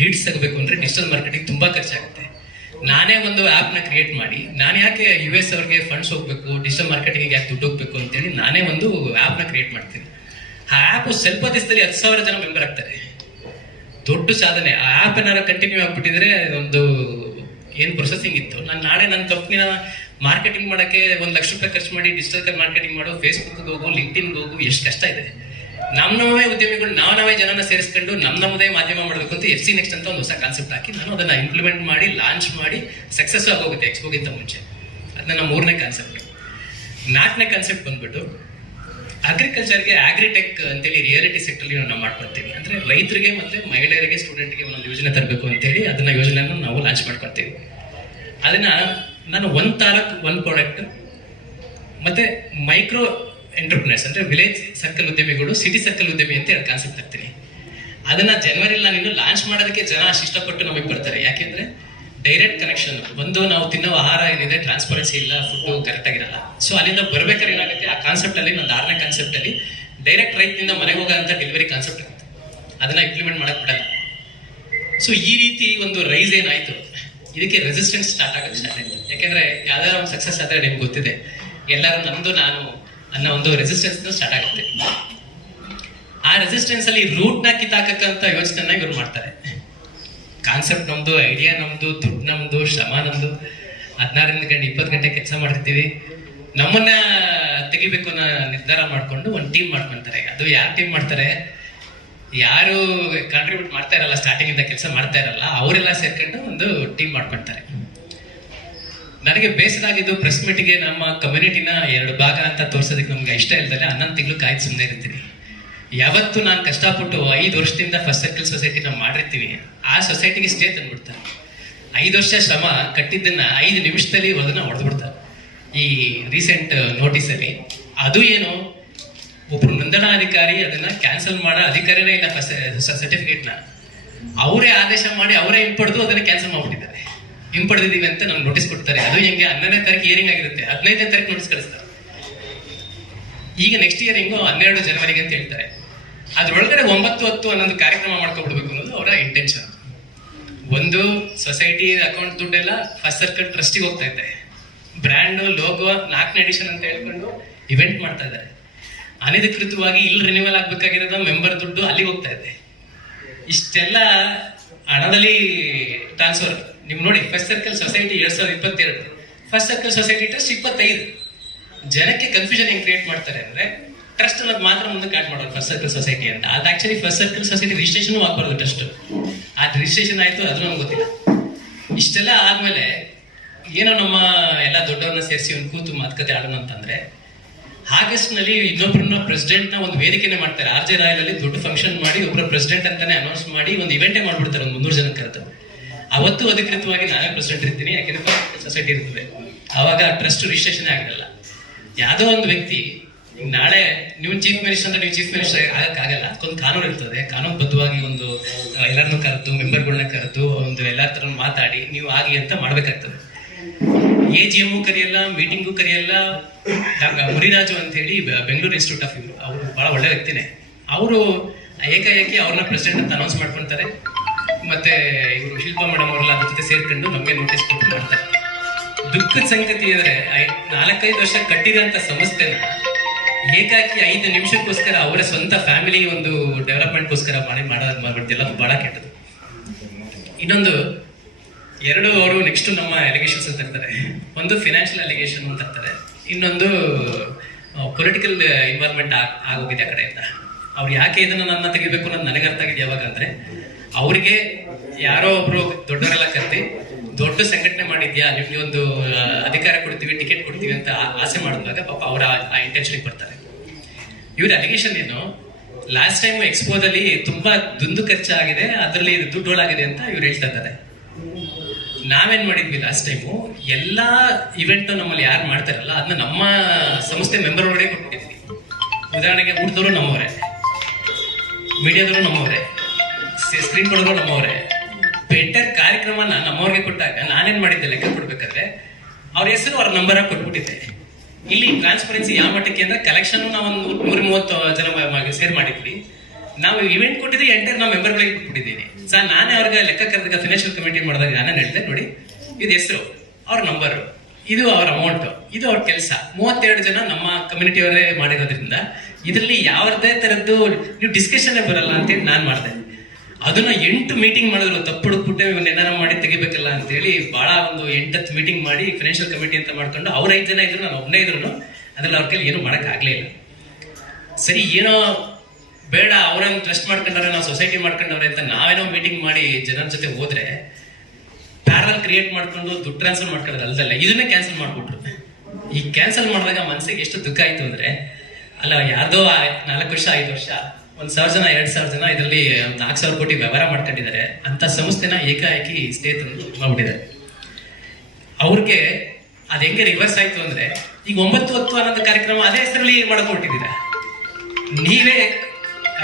ಲೀಡ್ಸ್ ತಗೋಬೇಕು ಅಂದ್ರೆ ಡಿಜಿಟಲ್ ಮಾರ್ಕೆಟಿಂಗ್ ತುಂಬಾ ಖರ್ಚಾಗುತ್ತೆ. ನಾನೇ ಒಂದು ಆ್ಯಪ್ ನ ಕ್ರಿಯೇಟ್ ಮಾಡಿ, ನಾನು ಯಾಕೆ US ಅವ್ರಿಗೆ ಫಂಡ್ಸ್ ಹೋಗ್ಬೇಕು, ಡಿಜಿಟಲ್ ಮಾರ್ಕೆಟಿಂಗ್ ಯಾಕೆ ದುಡ್ಡು ಹೋಗ್ಬೇಕು ಅಂತೇಳಿ ನಾನೇ ಒಂದು ಆ್ಯಪ್ ನ ಕ್ರಿಯೇಟ್ ಮಾಡ್ತೀನಿ. ಆ ಆ್ಯಪ್ ಸ್ವಲ್ಪ ದಿವಸದಲ್ಲಿ 10,000 ಜನ ಮೆಂಬರ್ ಆಗ್ತಾರೆ, ದೊಡ್ಡ ಸಾಧನೆ. ಆ ಆ್ಯಪ್ ಏನಾರು ಕಂಟಿನ್ಯೂ ಆಗ್ಬಿಟ್ಟಿದ್ರೆ ಒಂದು ಏನು ಪ್ರೊಸೆಸಿಂಗ್ ಇತ್ತು, ನಾನು ನಾಳೆ ನನ್ನ ಕಂಪ್ನಿನ ಮಾರ್ಕೆಟಿಂಗ್ ಮಾಡಕ್ಕೆ 1 ಲಕ್ಷ ರೂಪಾಯಿ ಖರ್ಚು ಮಾಡಿ ಡಿಜಿಟಲ್ ಮಾರ್ಕೆಟಿಂಗ್ ಮಾಡೋ, ಫೇಸ್ಬುಕ್ ಹೋಗು, ಲಿಂಕ್ಡ್ಇನ್ ಹೋಗು, ಎಷ್ಟು ಕಷ್ಟ ಇದೆ. ನಮ್ಮವೇ ಉದ್ಯಮಿಗಳು ನಾವೇ ಜನನ ಸೇರಿಸ್ಕೊಂಡು ನಮ್ಮದೇ ಮಾಧ್ಯಮ ಮಾಡಬೇಕು ಅಂತ FC ನೆಕ್ಸ್ಟ್ ಅಂತ ಒಂದು ಹೊಸ ಕಾನ್ಸೆಪ್ಟ್ ಹಾಕಿ ನಾನು ಅದನ್ನ ಇಂಪ್ಲಿಮೆಂಟ್ ಮಾಡಿ ಲಾಂಚ್ ಮಾಡಿ ಸಕ್ಸಸ್ ಆಗೋಗುತ್ತೆ ಎಕ್ಸ್ಪೋಗಿಂತ ಮುಂಚೆ. ಅದು ನನ್ನ 3ನೇ ಕಾನ್ಸೆಪ್ಟ್. 4ನೇ ಕಾನ್ಸೆಪ್ಟ್ ಬಂದ್ಬಿಟ್ಟು ಅಗ್ರಿಕಲ್ಚರ್ಗೆ ಆಗ್ರಿಟೆಕ್ ಅಂತೇಳಿ ರಿಯಾಲಿಟಿ ಸೆಕ್ಟರ್ ನಾವು ಮಾಡ್ಕೊಳ್ತೀವಿ. ಅಂದ್ರೆ ರೈತರಿಗೆ ಮತ್ತೆ ಮಹಿಳೆಯರಿಗೆ ಸ್ಟೂಡೆಂಟ್ಗೆ ಒಂದೊಂದು ಯೋಜನೆ ತರಬೇಕು ಅಂತೇಳಿ ಅದನ್ನ ಯೋಜನೆಯನ್ನು ನಾವು ಲಾಂಚ್ ಮಾಡ್ಕೊಳ್ತೀವಿ. ಅದನ್ನ ನಾನು 1 ತಾಲೂಕು 1 ಪ್ರಾಡಕ್ಟ್ ಮತ್ತೆ ಮೈಕ್ರೋ ಎಂಟರ್ಪ್ರಿನರ್ಸ್ ಅಂದ್ರೆ ವಿಲೇಜ್ ಸರ್ಕಲ್ ಉದ್ಯಮಿಗಳು, ಸಿಟಿ ಸರ್ಕಲ್ ಉದ್ಯಮಿ ಅಂತ 2 ಕಾನ್ಸೆಪ್ಟ್ ತರ್ತೀನಿ. ಅದನ್ನ ಜನವರಿಲಿ ನಾನು ಇನ್ನು ಲಾಂಚ್ ಮಾಡೋದಕ್ಕೆ ಜನ ಅಷ್ಟು ಇಷ್ಟಪಟ್ಟು ನಮಗೆ ಬರ್ತಾರೆ. ಯಾಕೆಂದ್ರೆ ಡೈರೆಕ್ಟ್ ಕನೆಕ್ಷನ್, ಒಂದು ನಾವು ತಿನ್ನೋ ಆಹಾರ ಏನಿದೆ ಟ್ರಾನ್ಸ್ಪರೆನ್ಸಿ ಇಲ್ಲ, ಫುಡ್ ಕರೆಕ್ಟ್ ಆಗಿರಲ್ಲ. ಸೊ ಅಲ್ಲಿಂದ ಬರ್ಬೇಕಾದ್ರೆ ಏನಾಗುತ್ತೆ, ಆ ಕಾನ್ಸೆಪ್ಟ್ ಅಲ್ಲಿ ನಾನು 6ನೇ ಕಾನ್ಸೆಪ್ಟ್ ಅಲ್ಲಿ ಡೈರೆಕ್ಟ್ ರೈತನಿಂದ ಮನೆಗೆ ಹೋಗೋಂಥ ಡೆಲಿವರಿ ಕಾನ್ಸೆಪ್ಟ್ ಇರುತ್ತೆ, ಅದನ್ನ ಇಂಪ್ಲಿಮೆಂಟ್ ಮಾಡಕ್ ಬಿಡಲ್ಲ. ಸೊ ಈ ರೀತಿ ಒಂದು ರೈಸ್ ಏನಾಯ್ತು, ಇದಕ್ಕೆ ರೆಸಿಸ್ಟೆನ್ಸ್ ಸ್ಟಾರ್ಟ್ ಆಯ್ತು. ಯಾಕೆಂದ್ರೆ ಯಾವ್ದಾದ್ರು ಒಂದು ಸಕ್ಸಸ್ ಆದ್ರೆ ನಿಮ್ಗೆ ಗೊತ್ತಿದೆ, ಎಲ್ಲರೂ ನಮ್ದು ನಾನು ಅನ್ನೋ ಒಂದು ರೆಸಿಸ್ಟೆನ್ಸ್ ಸ್ಟಾರ್ಟ್ ಆಗುತ್ತೆ. ಆ ರೆಸಿಸ್ಟೆನ್ಸ್ ಅಲ್ಲಿ ರೂಟ್ ನ ಕಿತ್ತಾಕಂತ ಯೋಚನೆನ ಇವ್ರು ಮಾಡ್ತಾರೆ. ಕಾನ್ಸೆಪ್ಟ್ ನಮ್ದು, ಐಡಿಯಾ ನಮ್ದು, ದುಡ್ಡು ನಮ್ದು, ಶ್ರಮ ನಮ್ದು, 16 ಗಂಟೆ 20 ಗಂಟೆ ಕೆಲಸ ಮಾಡ್ತಿರ್ತೀವಿ, ನಮ್ಮನ್ನ ತೆಗಿಬೇಕು ಅನ್ನೋ ನಿರ್ಧಾರ ಮಾಡ್ಕೊಂಡು ಒಂದು ಟೀಮ್ ಮಾಡ್ಕೊಂತಾರೆ. ಅದು ಯಾರು ಟೀಮ್ ಮಾಡ್ತಾರೆ, ಯಾರು ಕಾಂಟ್ರಿಬ್ಯೂಟ್ ಮಾಡ್ತಾ ಇರಲ್ಲ, ಸ್ಟಾರ್ಟಿಂಗ್ ಇಂದ ಕೆಲಸ ಮಾಡ್ತಾ ಇರಲ್ಲ, ಅವರೆಲ್ಲ ಸೇರ್ಕೊಂಡು ಒಂದು ಟೀಮ್ ಮಾಡ್ಕೊಂತಾರೆ. ನನಗೆ ಬೇಸರ ಆಗಿದ್ದು ಪ್ರೆಸ್ ಮೀಟಿಗೆ ನಮ್ಮ ಕಮ್ಯುನಿಟಿನ 2 ಭಾಗ ಅಂತ ತೋರ್ಸೋದಕ್ಕೆ ನಮ್ಗೆ ಇಷ್ಟ ಇಲ್ದಲೆ 11 ತಿಂಗಳು ಕಾಯ್ದು ಸುಮ್ಮನೆ ಇರ್ತೀನಿ. ಯಾವತ್ತು ನಾನು ಕಷ್ಟಪಟ್ಟು 5 ವರ್ಷದಿಂದ ಫಸ್ಟ್ ಸರ್ಕಲ್ ಸೊಸೈಟಿ ನಾವು ಮಾಡಿರ್ತೀವಿ, ಆ ಸೊಸೈಟಿಗೆ ಸ್ಟೇ ತಂದ್ಬಿಡ್ತಾರೆ. 5 ವರ್ಷ ಶ್ರಮ ಕಟ್ಟಿದ್ದನ್ನ 5 ನಿಮಿಷದಲ್ಲಿ ಅದನ್ನ ಹೊಡೆದ್ಬಿಡ್ತಾರೆ ಈ ರೀಸೆಂಟ್ ನೋಟಿಸ್ ಅಲ್ಲಿ. ಅದು ಏನು, ಒಬ್ರು ನೋಂದಣಾಧಿಕಾರಿ ಅದನ್ನ ಕ್ಯಾನ್ಸಲ್ ಮಾಡೋ ಅಧಿಕಾರಿನೇ ಇಲ್ಲ, ಸರ್ಟಿಫಿಕೇಟ್ ನ ಅವರೇ ಆದೇಶ ಮಾಡಿ ಅವರೇ ಹಿಂಪಡೆದು ಅದನ್ನ ಕ್ಯಾನ್ಸಲ್ ಮಾಡ್ಬಿಟ್ಟಿದ್ದಾರೆ. ಹಿಂಪಡೆದಿದ್ದೀವಿ ಅಂತ ನಮ್ಗೆ ನೋಟಿಸ್ ಕೊಡ್ತಾರೆ. ಅದು ಹೆಂಗೆ 11ನೇ ತಾರೀಕು ಹಿಯರಿಂಗ್ ಆಗಿರುತ್ತೆ, 15ನೇ ತಾರೀಕು ನೋಟಿಸ್ ಕಳಿಸ್ತಾರೆ. ಈಗ ನೆಕ್ಸ್ಟ್ ಹಿಯರಿಂಗು 12 ಜನವರಿಗೆ ಅಂತ ಹೇಳ್ತಾರೆ. ಅದ್ರೊಳಗಡೆ 9-10 ಅನ್ನೊಂದು ಕಾರ್ಯಕ್ರಮ ಮಾಡ್ಕೊಬಿಡ್ಬೇಕು ಅನ್ನೋದು ಅವರ ಇಂಟೆನ್ಷನ್. ಒಂದು ಸೊಸೈಟಿ ಅಕೌಂಟ್ ದುಡ್ಡೆಲ್ಲ ಫಸ್ಟ್ ಸರ್ಕಲ್ ಟ್ರಸ್ಟಿಗೆ ಹೋಗ್ತಾ ಇದೆ, ಬ್ರ್ಯಾಂಡ್ ಲೋಗೋ 4ನೇ ಎಡಿಷನ್ ಅಂತ ಹೇಳ್ಕೊಂಡು ಇವೆಂಟ್ ಮಾಡ್ತಾ ಇದ್ದಾರೆ. ಅನಧಿಕೃತವಾಗಿ ಇಲ್ಲಿ ರಿನ್ಯೂವಲ್ ಆಗ್ಬೇಕಾಗಿರೋದು ಮೆಂಬರ್ ದುಡ್ಡು ಅಲ್ಲಿಗೆ ಹೋಗ್ತಾ ಇದೆ. ಇಷ್ಟೆಲ್ಲ ಹಣದಲ್ಲಿ ಟ್ರಾನ್ಸ್ಫರ್. ನೀವು ನೋಡಿ, first circle society 2022, first circle society trust 25. ಜನಕ್ಕೆ ಕನ್ಫ್ಯೂಷನ್ ಹೆಂಗ್ ಕ್ರಿಯೇಟ್ ಮಾಡ್ತಾರೆ ಅಂದ್ರೆ, ಟ್ರಸ್ಟ್ ಅನ್ನೋದು ಮಾತ್ರ ಮುಂದಕ್ಕೆ ಆಡ್ ಮಾಡೋದು ಫಸ್ಟ್ ಸರ್ಕಲ್ ಸೊಸೈಟಿ ಅಂತ. ಅದು actually first circle society registration ಆಗ್ಬಾರ್ದು ಟ್ರಸ್ಟ್. ಅದು ರಿಜಿಸ್ಟ್ರೇಷನ್ ಆಯ್ತು, ಅದು ನಮ್ಗೆ ಗೊತ್ತಿಲ್ಲ. ಇಷ್ಟೆಲ್ಲ ಆದ್ಮೇಲೆ ಏನೋ ನಮ್ಮ ಎಲ್ಲ ದೊಡ್ಡವ್ರನ್ನ ಸೇರಿಸಿ ಒಂದು ಕೂತು ಮಾತುಕತೆ ಆಡೋಣ ಅಂತಂದ್ರೆ, ಆಗಸ್ಟ್ ನಲ್ಲಿ ಇನ್ನೊಬ್ಬರನ್ನ ಪ್ರೆಸಿಡೆಂಟ್ ನ ಒಂದು ವೇದಿಕೆನೆ ಮಾಡ್ತಾರೆ. RJ ರಾಯಲ್ ಅಲ್ಲಿ ದೊಡ್ಡ ಫಂಕ್ಷನ್ ಮಾಡಿ ಒಬ್ಬರ ಪ್ರೆಸಿಡೆಂಟ್ ಅಂತಾನೆ ಅನೌನ್ಸ್ ಮಾಡಿ ಒಂದು ಇವೆಂಟೇ ಮಾಡ್ಬಿಡ್ತಾರೆ, ಒಂದು 300 ಜನ ಕರೆದು. ಅವತ್ತು ಅಧಿಕೃತವಾಗಿ ನಾನೇ ಪ್ರೆಸಿಡೆಂಟ್ ಇರ್ತೀನಿ, ಯಾಕೆಂದ್ರೆ ಸೊಸೈಟಿ ಇರ್ತದೆ. ಅವಾಗ ಟ್ರಸ್ಟ್ ರಿಜಿಸ್ಟ್ರೇಷನ್ ಆಗಿರಲ್ಲ. ಯಾವುದೋ ಒಂದು ವ್ಯಕ್ತಿ ಈಗ ನಾಳೆ ನೀವು ಚೀಫ್ ಮಿನಿಸ್ಟರ್ ಅಂದ್ರೆ ನೀವು ಚೀಫ್ ಮಿನಿಸ್ಟರ್ ಆಗಕ್ಕಾಗಲ್ಲ. ಅದಕ್ಕೊಂದು ಕಾನೂನು ಇರ್ತದೆ. ಕಾನೂನುಬದ್ಧವಾಗಿ ಒಂದು ಎಲ್ಲರನ್ನೂ ಕರೆದು, ಮೆಂಬರ್ಗಳನ್ನ ಕರೆದು, ಒಂದು ಎಲ್ಲರ ತರ ಮಾತಾಡಿ ನೀವು ಆಗಿ ಅಂತ ಮಾಡ್ಬೇಕಾಗ್ತದೆ. AGM ಕರೆಯಲ್ಲ, meeting ಕರೆಯಲ್ಲ. ಮುರಿರಾಜು ಅಂತ ಹೇಳಿ ಬೆಂಗಳೂರು ಇನ್ಸ್ಟಿಟ್ಯೂಟ್ ಆಫ್ ಇವರು, ಅವರು ಬಹಳ ಒಳ್ಳೆ ವ್ಯಕ್ತಿನೇ. ಅವರು ಏಕಾಏಕಿ ಅವ್ರನ್ನ ಪ್ರೆಸಿಡೆಂಟ್ ಅಂತ ಅನೌನ್ಸ್ ಮಾಡ್ಕೊಂತಾರೆ. ಮತ್ತೆ ಇವರು ಶಿಲ್ಪಾ ಮೇಡಮ್ ಅವರೆಲ್ಲ ಅದ್ರ ಜೊತೆ ಸೇರ್ಕೊಂಡು ನಮಗೆ ನೋಟಿಸ್ ಕೊಟ್ಟು ಮಾಡ್ತಾರೆ. ದುಃಖದ ಸಂಗತಿ ಅಂದ್ರೆ 4-5 ವರ್ಷ ಕಟ್ಟಿದಂತ ಸಂಸ್ಥೆನ ಏಕಾಕಿ 5 ನಿಮಿಷಕ್ಕೋಸ್ಕರ ಅವರ ಸ್ವಂತ ಫ್ಯಾಮಿಲಿ ಒಂದು ಡೆವಲಪ್ಮೆಂಟ್ಗೋಸ್ಕರ ಮಾಡೋದು ಮಾಡ್ಬಿಡ್ತಿಲ್ಲ. ಬಹಳ ಕೆಟ್ಟದು. ಇನ್ನೊಂದು 2 ಅವರು ನೆಕ್ಸ್ಟ್ ನಮ್ಮ ಅಲಿಗೇಷನ್ಸ್ ಅಂತ ಇರ್ತಾರೆ. ಒಂದು ಫಿನಾನ್ಷಿಯಲ್ ಅಲಿಗೇಷನ್ ಅಂತ ಇರ್ತಾರೆ, ಇನ್ನೊಂದು ಪೊಲಿಟಿಕಲ್ ಇನ್ವಾಲ್ವ್ಮೆಂಟ್ ಆಗೋಗಿದೆ ಆ ಕಡೆಯಿಂದ. ಅವ್ರು ಯಾಕೆ ಇದನ್ನ ನನ್ನ ತೆಗಿಬೇಕು ಅನ್ನೋದು ನನಗೆ ಅರ್ಥ ಆಗಿದೆ ಯಾವಾಗ ಅಂದ್ರೆ, ಅವ್ರಿಗೆ ಯಾರೋ ಒಬ್ರು ದೊಡ್ಡವರೆಲ್ಲ ಕರೆದಿ ದೊಡ್ಡ ಸಂಘಟನೆ ಮಾಡಿದ್ಯಾ, ನಿಮ್ಗೆ ಒಂದು ಅಧಿಕಾರ ಕೊಡ್ತೀವಿ, ಟಿಕೆಟ್ ಕೊಡ್ತೀವಿ ಅಂತ ಆಸೆ ಮಾಡಿದಾಗ ಪಾಪ ಅವರ ಆ ಇಂಟೆನ್ಷನ್ಗೆ ಬರ್ತಾರೆ. ಇವ್ರ ಅಲಿಗೇಷನ್ ಏನು, ಲಾಸ್ಟ್ ಟೈಮ್ ಎಕ್ಸ್ಪೋದಲ್ಲಿ ತುಂಬಾ ದುಂದು ಖರ್ಚಾಗಿದೆ, ಅದರಲ್ಲಿ ದುಡ್ಡೋಳಾಗಿದೆ ಅಂತ ಇವ್ರು ಹೇಳ್ತಾ ಇದ್ದಾರೆ. ನಾವೇನ್ ಮಾಡಿದ್ವಿ ಲಾಸ್ಟ್ ಟೈಮು, ಎಲ್ಲಾ ಇವೆಂಟ್ ನಮ್ಮಲ್ಲಿ ಯಾರು ಮಾಡ್ತಾರಲ್ಲ ಅದನ್ನ ನಮ್ಮ ಸಂಸ್ಥೆ ಮೆಂಬರ್ ಒಳಗಡೆ ಕೊಟ್ಬಿಟ್ಟಿದ್ವಿ. ಉದಾಹರಣೆಗೆ ಊಟದವರು ನಮ್ಮವರೇ, ಮೀಡಿಯಾದವರು ನಮ್ಮವರೇ, ಸ್ಕ್ರೀನ್ ಕೊಡೋರು ನಮ್ಮವರೇ. ಬೆಟರ್ ಕಾರ್ಯಕ್ರಮನ ನಮ್ಮವ್ರಿಗೆ ಕೊಟ್ಟಾಗ ನಾನೇನ್ ಮಾಡಿದ್ದೆ ಲೆಕ್ಕ ಕೊಡ್ಬೇಕಾದ್ರೆ ಅವ್ರ ಹೆಸರು ಅವ್ರ ನಂಬರ್ ಆಗಿ ಕೊಟ್ಬಿಟ್ಟಿದ್ದೆ. ಇಲ್ಲಿ ಟ್ರಾನ್ಸ್ಪರೆನ್ಸಿ ಯಾವ ಮಟ್ಟಕ್ಕೆ ಅಂದ್ರೆ, ಕಲೆಕ್ಷನ್ ನಾವೊಂದು 130 ಜನ ಸೇರ್ ಮಾಡಿದ್ವಿ. ನಾವು ಇವೆಂಟ್ ಕೊಟ್ಟಿದ್ರೆ ಎಂಟರ್ ನಾವು ಮೆಂಬರ್ಗಳಿಗೆ ಕೊಟ್ಬಿಟ್ಟಿದ್ದೀನಿ ಸರ್. ನಾನೇ ಅವ್ರಿಗೆ ಲೆಕ್ಕ ಕರೆದಾಗ ಫಿನಾನ್ಷಿಯಲ್ ಕಮಿಟಿ ಮಾಡಿದಾಗ ನಾನೇ ಹೇಳ್ದೆ, ನೋಡಿ ಇದು ಹೆಸರು, ಅವ್ರ ನಂಬರು, ಇದು ಅವ್ರ ಅಮೌಂಟ್, ಇದು ಅವ್ರ ಕೆಲಸ. 32 ಜನ ನಮ್ಮ ಕಮ್ಯುನಿಟಿಯವರೇ ಮಾಡಿರೋದ್ರಿಂದ ಇದರಲ್ಲಿ ಯಾವ್ದೇ ತರದ್ದು ನೀವು ಡಿಸ್ಕಷನ್ ಬರಲ್ಲ ಅಂತೇಳಿ ನಾನು ಮಾಡಿದೆ. ಅದನ್ನ 8 ಮೀಟಿಂಗ್ ಮಾಡಿದ್ರು, ತಪ್ಪು ಹುಡುಕ್ಬಿಟ್ಟೆ ಏನಾರ ಮಾಡಿ ತೆಗಿಬೇಕಲ್ಲ ಅಂತೇಳಿ ಬಹಳ ಒಂದು 8-10 ಮೀಟಿಂಗ್ ಮಾಡಿ ಫಿನಾನ್ಷಿಯಲ್ ಕಮಿಟಿ ಅಂತ ಮಾಡ್ಕೊಂಡು ಅವ್ರ 5 ಜನ ಇದ್ರು, ನಾನು ಒಬ್ಬನೇ ಇದ್ರು, ಅದ್ರಲ್ಲಿ ಅವ್ರ ಕೈಲಿ ಏನು ಮಾಡಕ್ ಆಗ್ಲೇ ಇಲ್ಲ. ಸರಿ ಏನೋ ಬೇಡ, ಅವ್ರನ್ನ ಟ್ರಸ್ಟ್ ಮಾಡ್ಕೊಂಡ್ರೆ ನಾವು ಸೊಸೈಟಿ ಮಾಡ್ಕೊಂಡವ್ರೆ ಅಂತ ನಾವೇನೋ ಮೀಟಿಂಗ್ ಮಾಡಿ ಜನರ ಜೊತೆ ಹೋದ್ರೆ ಪ್ಯಾರಲ್ ಕ್ರಿಯೇಟ್ ಮಾಡ್ಕೊಂಡು ದುಡ್ಡು ಟ್ರಾನ್ಸ್ಫರ್ ಮಾಡ್ಕೊಳ್ಳೋದು ಅಲ್ದಲ್ಲ, ಇದನ್ನೇ ಕ್ಯಾನ್ಸಲ್ ಮಾಡ್ಬಿಟ್ರು. ಈ ಕ್ಯಾನ್ಸಲ್ ಮಾಡಿದಾಗ ಮನಸ್ಸಿಗೆ ಎಷ್ಟು ದುಃಖ ಆಯ್ತು ಅಂದ್ರೆ, ಅಲ್ಲ ಯಾರ್ದೋ 4 ವರ್ಷ 5 ವರ್ಷ 1,000 ಜನ 2,000 ಜನ ಇದರಲ್ಲಿ 4,000 ಕೋಟಿ ವ್ಯವಹಾರ ಮಾಡ್ಕೊಂಡಿದ್ದಾರೆ ಅಂತ ಸಂಸ್ಥೆನ ಏಕಾಏಕಿ ಸ್ಟೇಟ್ ಮಾಡ್ಬಿಟ್ಟಿದ್ದಾರೆ. ಅವ್ರಿಗೆ ಅದ್ ಹೆಂಗೆ ರಿವರ್ಸ್ ಆಯ್ತು ಅಂದ್ರೆ, ಈಗ 9-10 ಅನ್ನೋದು ಕಾರ್ಯಕ್ರಮ ಅದೇ ಹೆಸರಲ್ಲಿ ಮಾಡ್ಕೊಟ್ಟಿದ್ದೀರಾ. ನೀವೇ